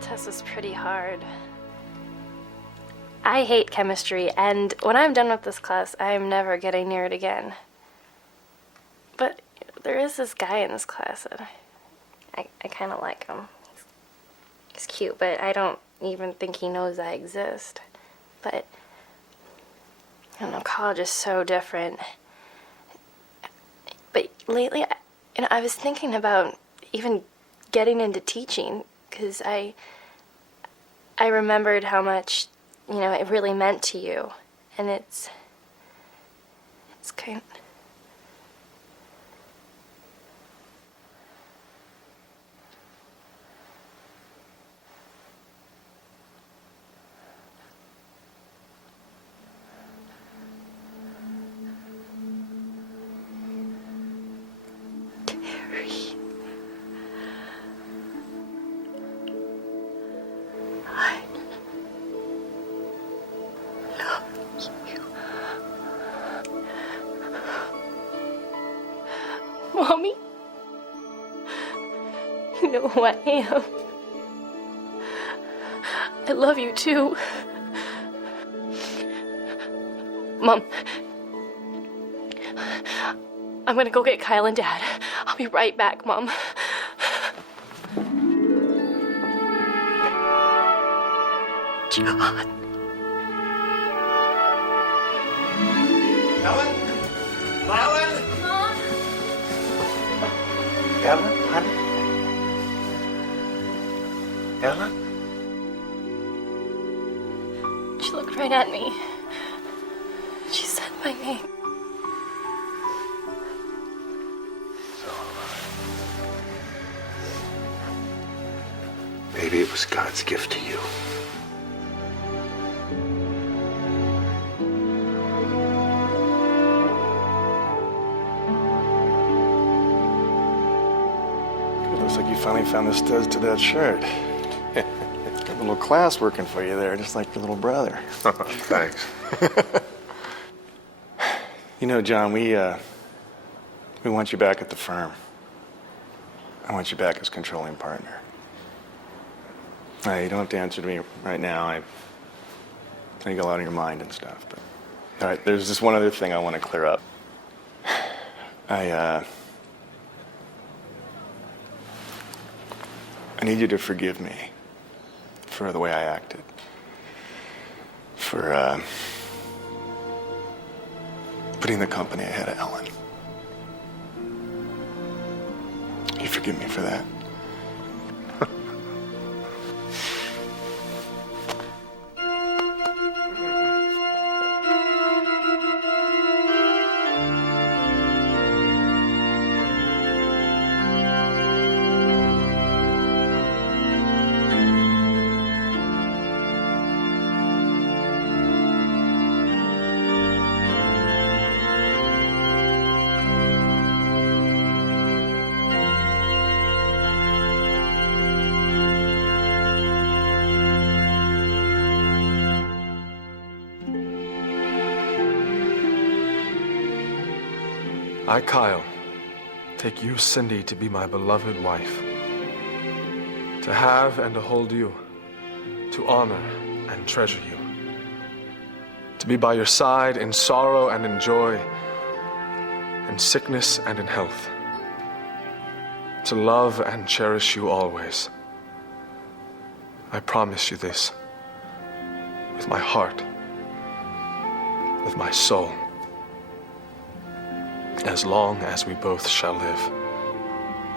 Test was pretty hard. I hate chemistry, and when I'm done with this class, I am never getting near it again. But there is this guy in this class that I kind of like him. He's cute, but I don't even think he knows I exist. But, I don't know, college is so different. But lately, I was thinking about even getting into teaching, because I I remembered how much, it really meant to you. And it's kind Mommy, you know who I am. I love you too. Mom, I'm gonna go get Kyle and Dad. I'll be right back, Mom. John. Ellen? Ellen? Mom? Ellen, honey? Ellen? She looked right at me. She said my name. Maybe it was God's gift to you. It looks like you finally found the studs to that shirt. Got a little class working for you there, just like your little brother. Thanks. John, we want you back at the firm. I want you back as controlling partner. You don't have to answer to me right now. I know you got a lot on your mind and stuff, but all right, there's just one other thing I want to clear up. I need you to forgive me for the way I acted. For putting the company ahead of Ellen. You forgive me for that? I, Kyle, take you, Cindy, to be my beloved wife, to have and to hold you, to honor and treasure you, to be by your side in sorrow and in joy, in sickness and in health, to love and cherish you always. I promise you this, with my heart, with my soul, as long as we both shall live.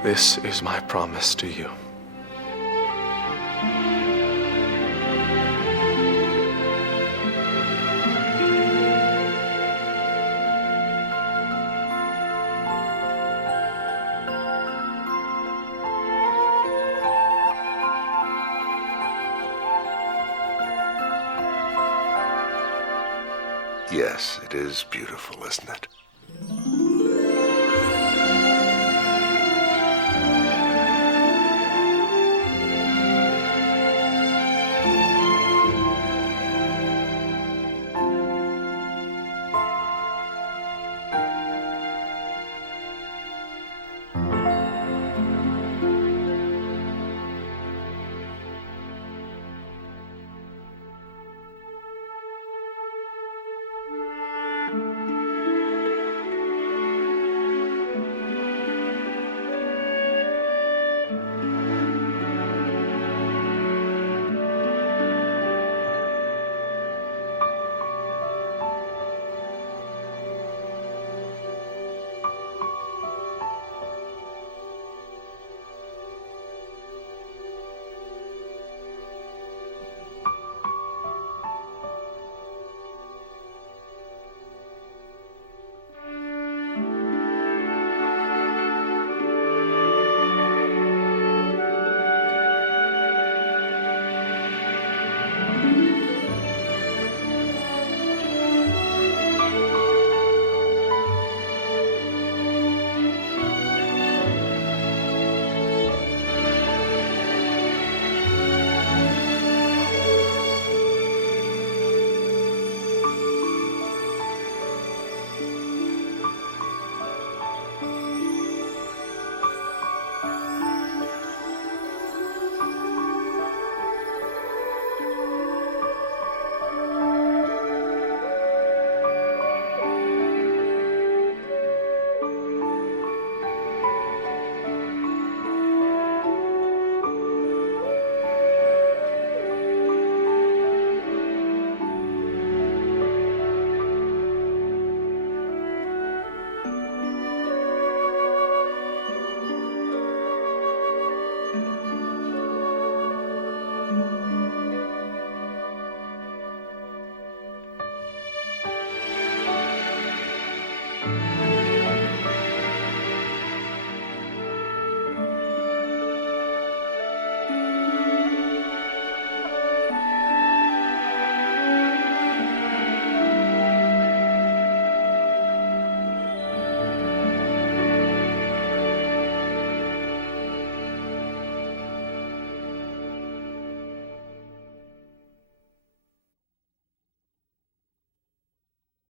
This is my promise to you. Yes, it is beautiful, isn't it?